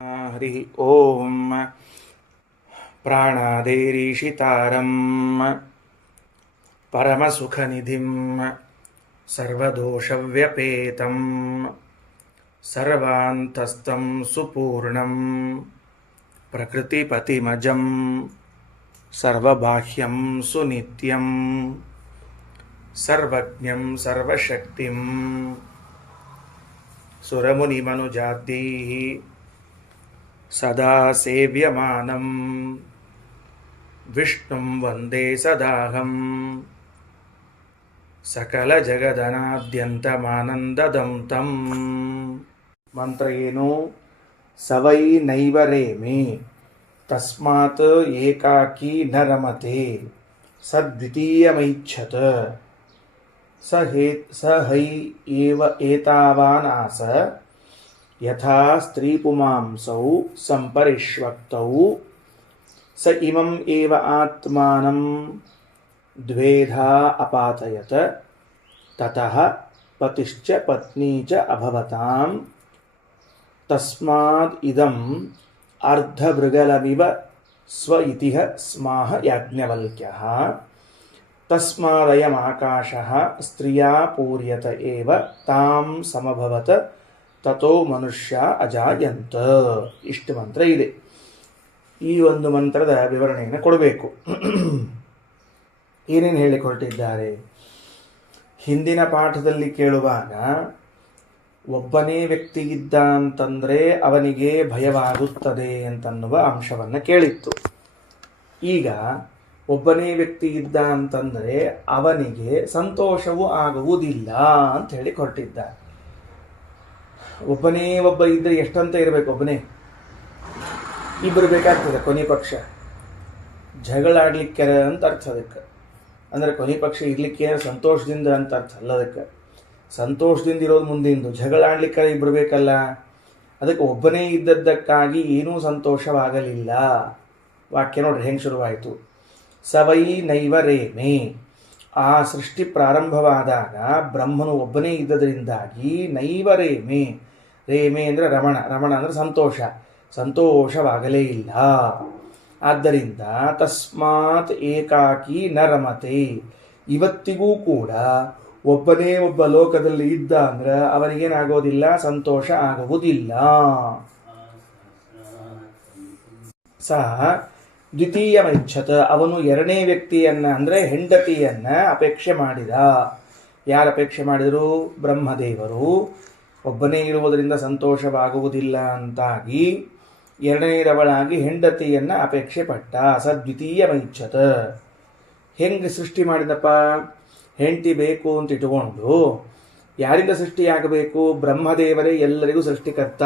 ಹರಿ ಓಂ ಪ್ರಾಣಾದೇರೀಶಿತಾರಂ ಪರಮಸುಖನಿಧಿಂ ಸರ್ವದೋಷವ್ಯಪೇತಂ ಸರ್ವಾಂತಸ್ಥಂ ಸುಪೂರ್ಣಂ ಪ್ರಕೃತಿಪತಿಮಜಂ ಸರ್ವಬಾಹ್ಯಂ ಸುನಿತ್ಯಂ ಸರ್ವಜ್ಞಂ ಸರ್ವಶಕ್ತಿಂ ಸುರಮುನಿಮನುಜಾದ್ಯೈಃ ಸದಾ ಸೇವ್ಯಮಾನಂ ವಿಷ್ಣುಂ ವಂದೇ ಸದಾಹಂ ಸಕಲ ಜಗದನಾದ್ಯಂತಮಾನಂದದಂ ತಂ. ಮಂತ್ರ ಏನು? ಸವೈ ನೈವ ರೇಮೆ ತಸ್ಮಾತ್ ಏಕಾಕಿ ನ ರಮತೆ ಸದ್ವಿತೀಯಮೈಚ್ಛತ ಸ ಹೈ ಏವ ಏತಾವಾನ್ ಆಸ ಯಥಾ ಸ್ತ್ರೀ ಪುಮಾಂಸೌ ಸಂಪರಿಷ್ವಕ್ತೌ ಸ ಇಮಂ ಏವ ಆತ್ಮಾನಂ ದ್ವೇಧಾ ಅಪಾತಯತ ತತಃ ಪತಿಶ್ಚ ಪತ್ನಿ ಚ ಅಭವತಾಂ ತಸ್ಮಾದ್ ಇದಂ ಅರ್ಧಭೃಗಲಮಿವ ಸ್ವ ಇತಿಹ ಸ್ಮಾಹ ಯಾಜ್ಞವಲ್ಕ್ಯಃ ತಸ್ಮಾದಯಂ ಆಕಾಶಃ ಸ್ತ್ರಿಯಾ ಪೂರ್ಯತ ಏವ ತಾಂ ಸಮಭವತ ತಥೋ ಮನುಷ್ಯ ಅಜಾಯಂತ. ಇಷ್ಟು ಮಂತ್ರ ಇದೆ. ಈ ಒಂದು ಮಂತ್ರದ ವಿವರಣೆಯನ್ನು ಕೊಡಬೇಕು. ಏನೇನು ಹೇಳಿಕೊಟ್ಟಿದ್ದಾರೆ? ಹಿಂದಿನ ಪಾಠದಲ್ಲಿ ಕೇಳುವಾಗ ಒಬ್ಬನೇ ವ್ಯಕ್ತಿ ಇದ್ದ ಅಂತಂದರೆ ಅವನಿಗೆ ಭಯವಾಗುತ್ತದೆ ಅಂತನ್ನುವ ಅಂಶವನ್ನು ಕೇಳಿತ್ತು. ಈಗ ಒಬ್ಬನೇ ವ್ಯಕ್ತಿ ಇದ್ದ ಅಂತಂದರೆ ಅವನಿಗೆ ಸಂತೋಷವೂ ಆಗುವುದಿಲ್ಲ ಅಂತ ಹೇಳಿ ಕೊಟ್ಟಿದ್ದಾರೆ. ಒಬ್ಬನೇ ಒಬ್ಬ ಇದ್ದರೆ ಎಷ್ಟಂತ ಇರಬೇಕು? ಒಬ್ಬನೇ ಇಬ್ಬರು ಬೇಕಾಗ್ತದೆ. ಕೊನೆ ಪಕ್ಷ ಜಗಳಾಡ್ಲಿಕ್ಕೆ ಅಂತ ಅರ್ಥ ಅದಕ್ಕೆ. ಅಂದರೆ ಕೊನೆ ಪಕ್ಷ ಇರ್ಲಿಕ್ಕೆ ಸಂತೋಷದಿಂದ ಅಂತ ಅರ್ಥ ಅಲ್ಲ. ಅದಕ್ಕೆ ಸಂತೋಷದಿಂದ ಇರೋದು ಮುಂದಿಂದು, ಜಗಳಾಡ್ಲಿಕ್ಕೆ ಇಬ್ಬರು ಬೇಕಲ್ಲ. ಅದಕ್ಕೆ ಒಬ್ಬನೇ ಇದ್ದದ್ದಕ್ಕಾಗಿ ಏನೂ ಸಂತೋಷವಾಗಲಿಲ್ಲ. ವಾಕ್ಯ ನೋಡ್ರಿ ಹೆಂಗೆ ಶುರುವಾಯಿತು. ಸವೈ ನೈವ ರೇಮೆ. ಆ ಸೃಷ್ಟಿ ಪ್ರಾರಂಭವಾದಾಗ ಬ್ರಹ್ಮನು ಒಬ್ಬನೇ ಇದ್ದದರಿಂದಾಗಿ ನೈವ ರೇಮೆ. ರೇಮೆ ಅಂದರೆ ರಮಣ. ರಮಣ ಅಂದರೆ ಸಂತೋಷ. ಸಂತೋಷವಾಗಲೇ ಇಲ್ಲ. ಆದ್ದರಿಂದ ತಸ್ಮಾತ್ ಏಕಾಕಿ ನ ರಮತೆ. ಇವತ್ತಿಗೂ ಕೂಡ ಒಬ್ಬನೇ ಒಬ್ಬ ಲೋಕದಲ್ಲಿ ಇದ್ದ ಅಂದ್ರೆ ಅವನಿಗೇನಾಗೋದಿಲ್ಲ, ಸಂತೋಷ ಆಗುವುದಿಲ್ಲ. ಸಹ ದ್ವಿತೀಯಮೈಚ್ಛತ. ಅವನು ಎರಡನೇ ವ್ಯಕ್ತಿಯನ್ನ ಅಂದರೆ ಹೆಂಡತಿಯನ್ನ ಅಪೇಕ್ಷೆ ಮಾಡಿದ. ಯಾರು ಅಪೇಕ್ಷೆ ಮಾಡಿದರು? ಬ್ರಹ್ಮದೇವರು. ಒಬ್ಬನೇ ಇರುವುದರಿಂದ ಸಂತೋಷವಾಗುವುದಿಲ್ಲ ಅಂತಾಗಿ ಎರಡನೇರವಳಾಗಿ ಹೆಂಡತಿಯನ್ನ ಅಪೇಕ್ಷೆ ಪಟ್ಟ. ಸದ್ವಿತೀಯಮೈಚ್ಛತ. ಹೆಂಗೆ ಸೃಷ್ಟಿ ಮಾಡಿದಪ್ಪ? ಹೆಂಡತಿ ಬೇಕು ಅಂತ ಇಟ್ಟುಕೊಂಡು ಯಾರಿಂದ ಸೃಷ್ಟಿಯಾಗಬೇಕು? ಬ್ರಹ್ಮದೇವರೇ ಎಲ್ಲರಿಗೂ ಸೃಷ್ಟಿಕರ್ತ.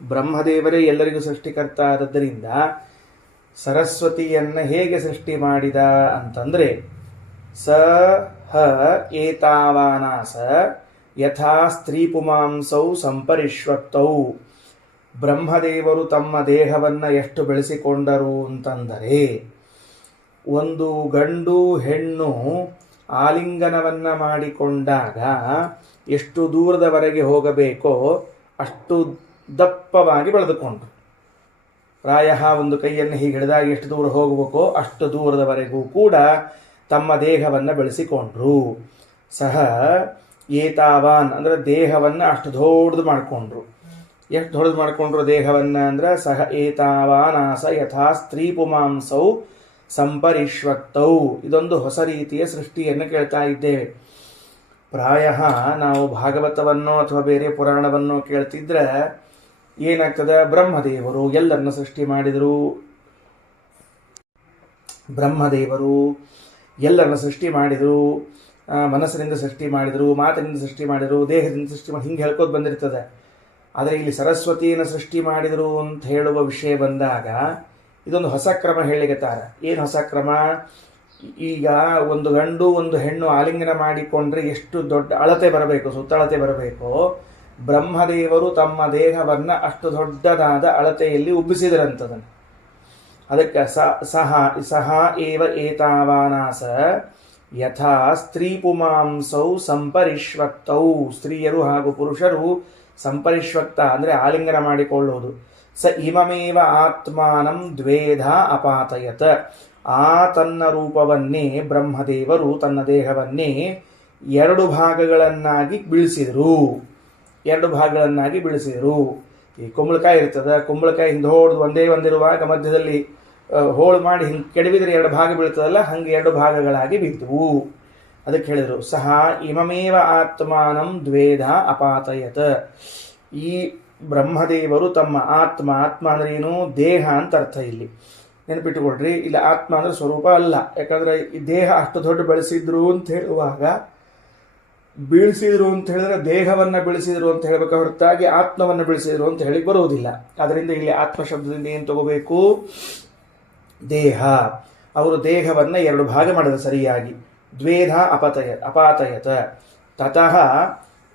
ಬ್ರಹ್ಮದೇವರೇ ಎಲ್ಲರಿಗೂ ಸೃಷ್ಟಿಕರ್ತ ಆದದ್ದರಿಂದ ಸರಸ್ವತಿಯನ್ನ ಹೇಗೆ ಸೃಷ್ಟಿ ಮಾಡಿದ ಅಂತಂದ್ರೆ ಸ ಹ ಏತಾವಾನಾಸ ಯಥಾ ಸ್ತ್ರೀ ಪುಮಾಂಸೌ ಸಂಪರಿಷ್ವಕ್ತೌ. ಬ್ರಹ್ಮದೇವರು ತಮ್ಮ ದೇಹವನ್ನು ಎಷ್ಟು ಬೆಳೆಸಿಕೊಂಡರು ಅಂತಂದರೆ ಒಂದು ಗಂಡು ಹೆಣ್ಣು ಆಲಿಂಗನವನ್ನ ಮಾಡಿಕೊಂಡಾಗ ಎಷ್ಟು ದೂರದವರೆಗೆ ಹೋಗಬೇಕೋ ಅಷ್ಟು ದಪ್ಪವಾಗಿ ಬೆಳೆದುಕೊಂಡ್ರು. ಪ್ರಾಯ ಒಂದು ಕೈಯನ್ನು ಹೀಗೆ ಹಿಡಿದಾಗ ಎಷ್ಟು ದೂರ ಹೋಗಬೇಕೋ ಅಷ್ಟು ದೂರದವರೆಗೂ ಕೂಡ ತಮ್ಮ ದೇಹವನ್ನು ಬೆಳೆಸಿಕೊಂಡ್ರು. ಸಹ ಏತಾವಾನ್ ಅಂದರೆ ದೇಹವನ್ನು ಅಷ್ಟು ದೊಡ್ಡದು ಮಾಡಿಕೊಂಡ್ರು. ಎಷ್ಟು ದೊಡ್ಡದು ಮಾಡಿಕೊಂಡ್ರು ದೇಹವನ್ನು ಅಂದರೆ ಸಹ ಏತಾವಾನಾಸ ಯಥಾ ಸ್ತ್ರೀ ಪುಮಾಂಸೌ ಸಂಪರಿಷ್ವಕ್ತೌ. ಇದೊಂದು ಹೊಸ ರೀತಿಯ ಸೃಷ್ಟಿಯನ್ನು ಕೇಳ್ತಾ ಇದ್ದೇವೆ. ಪ್ರಾಯ ನಾವು ಭಾಗವತವನ್ನೋ ಅಥವಾ ಬೇರೆ ಪುರಾಣವನ್ನೋ ಕೇಳ್ತಿದ್ರೆ ಏನಾಗ್ತದೆ? ಬ್ರಹ್ಮದೇವರು ಎಲ್ಲರನ್ನ ಸೃಷ್ಟಿ ಮಾಡಿದರು. ಬ್ರಹ್ಮದೇವರು ಎಲ್ಲರನ್ನ ಸೃಷ್ಟಿ ಮಾಡಿದರು. ಮನಸ್ಸಿನಿಂದ ಸೃಷ್ಟಿ ಮಾಡಿದರು, ಮಾತಿನಿಂದ ಸೃಷ್ಟಿ ಮಾಡಿದರು, ದೇಹದಿಂದ ಸೃಷ್ಟಿ ಮಾಡಿ ಹಿಂಗೆ ಹೇಳ್ಕೋದು ಬಂದಿರ್ತದೆ. ಆದರೆ ಇಲ್ಲಿ ಸರಸ್ವತಿಯನ್ನು ಸೃಷ್ಟಿ ಮಾಡಿದರು ಅಂತ ಹೇಳುವ ವಿಷಯ ಬಂದಾಗ ಇದೊಂದು ಹೊಸ ಕ್ರಮ ಹೇಳಿಕತ್ತಾರೆ. ಏನು ಹೊಸ ಕ್ರಮ? ಈಗ ಒಂದು ಗಂಡು ಒಂದು ಹೆಣ್ಣು ಆಲಿಂಗನ ಮಾಡಿಕೊಂಡ್ರೆ ಎಷ್ಟು ದೊಡ್ಡ ಅಳತೆ ಬರಬೇಕು, ಸುತ್ತಳತೆ ಬರಬೇಕು. ಬ್ರಹ್ಮದೇವರು ತಮ್ಮ ದೇಹವನ್ನು ಅಷ್ಟು ದೊಡ್ಡದಾದ ಅಳತೆಯಲ್ಲಿ ಉಬ್ಬಿಸಿದರಂತದನ್ನು. ಅದಕ್ಕೆ ಸಹ ಏವ ಏತಾವಾನಾಸ ಯಥಾ ಸ್ತ್ರೀ ಪುಮಾಂಸೌ ಸಂಪರಿಷ್ವಕ್ತೌ. ಸ್ತ್ರೀಯರು ಹಾಗೂ ಪುರುಷರು ಸಂಪರಿಷ್ವಕ್ತ ಅಂದರೆ ಆಲಿಂಗನ ಮಾಡಿಕೊಳ್ಳುವುದು. ಸ ಇಮಮೇವ ಆತ್ಮಾನಂ ದ್ವೇಧ ಅಪಾತಯತ. ಆ ತನ್ನ ರೂಪವನ್ನೇ ಬ್ರಹ್ಮದೇವರು ತನ್ನ ದೇಹವನ್ನೇ ಎರಡು ಭಾಗಗಳನ್ನಾಗಿ ಬೀಳಿಸಿದರು. ಈ ಕುಂಬಳಕಾಯಿ ಇರ್ತದೆ, ಕುಂಬಳಕಾಯಿ ಹಿಂದೆ ಹೊಡೆದು ಒಂದಿರುವಾಗ ಮಧ್ಯದಲ್ಲಿ ಹೋಳು ಮಾಡಿ ಹಿಂಗೆ ಕೆಡವಿದ್ರೆ ಎರಡು ಭಾಗ ಬೀಳ್ತದಲ್ಲ, ಹಂಗೆ ಎರಡು ಭಾಗಗಳಾಗಿ ಬಿದ್ದವು. ಅದಕ್ಕೆ ಹೇಳಿದರು ಸಹ ಇಮಮೇವ ಆತ್ಮಾನಂ ದ್ವೇಧ ಅಪಾತಯತ. ಈ ಬ್ರಹ್ಮದೇವರು ತಮ್ಮ ಆತ್ಮ ಅಂದ್ರೆ ಏನು, ದೇಹ ಅಂತ ಅರ್ಥ. ಇಲ್ಲಿ ನೆನಪಿಟ್ಟುಕೊಳ್ರಿ, ಇಲ್ಲಿ ಆತ್ಮ ಅಂದ್ರೆ ಸ್ವರೂಪ ಅಲ್ಲ. ಯಾಕಂದ್ರೆ ಈ ದೇಹ ಅಷ್ಟು ದೊಡ್ಡ ಬೀಳಿಸಿದ್ರು ಅಂತ ಹೇಳಿದ್ರೆ ದೇಹವನ್ನ ಬೆಳೆಸಿದ್ರು ಅಂತ ಹೇಳಬೇಕು ಹೊರತಾಗಿ ಆತ್ಮವನ್ನು ಬೆಳೆಸಿದ್ರು ಅಂತ ಹೇಳಿ ಬರುವುದಿಲ್ಲ. ಅದರಿಂದ ಇಲ್ಲಿ ಆತ್ಮ ಶಬ್ದದಿಂದ ಏನು ತಗೋಬೇಕು, ದೇಹ. ಅವರು ದೇಹವನ್ನ ಎರಡು ಭಾಗ ಮಾಡಿದ್ರು ಸರಿಯಾಗಿ. ದ್ವೇಧ ಅಪಾತಯತ. ತತಃ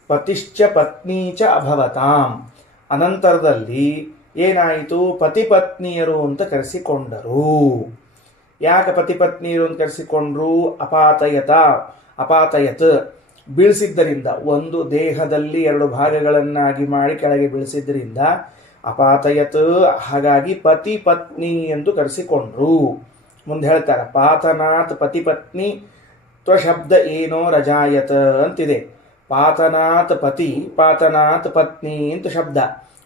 ಪತಿಶ್ಚ ಪತ್ನೀಚ ಅಭವತಾಂ. ಅನಂತರದಲ್ಲಿ ಏನಾಯಿತು, ಪತಿ ಪತ್ನಿಯರು ಅಂತ ಕರೆಸಿಕೊಂಡರು. ಯಾಕೆ ಪತಿ ಪತ್ನಿಯರು ಅಂತ ಕರೆಸಿಕೊಂಡ್ರು, ಅಪಾತಯತ್ ಬೀಳಿಸಿದ್ದರಿಂದ, ಒಂದು ದೇಹದಲ್ಲಿ ಎರಡು ಭಾಗಗಳನ್ನಾಗಿ ಮಾಡಿ ಕೆಳಗೆ ಬೀಳಿಸಿದ್ದರಿಂದ ಅಪಾತಯತ್. ಹಾಗಾಗಿ ಪತಿ ಪತ್ನಿ ಎಂದು ಕರೆಸಿಕೊಂಡ್ರು. ಮುಂದೆ ಹೇಳ್ತಾರೆ ಪಾತನಾತ್ ಪತಿ ಪತ್ನಿ ತ್ವಶಬ್ದ ಏನೋ ರಜಾಯತ ಅಂತಿದೆ. ಪಾತನಾತ್ ಪತಿ, ಪಾತನಾತ್ ಪತ್ನಿ ಅಂತ ಶಬ್ದ,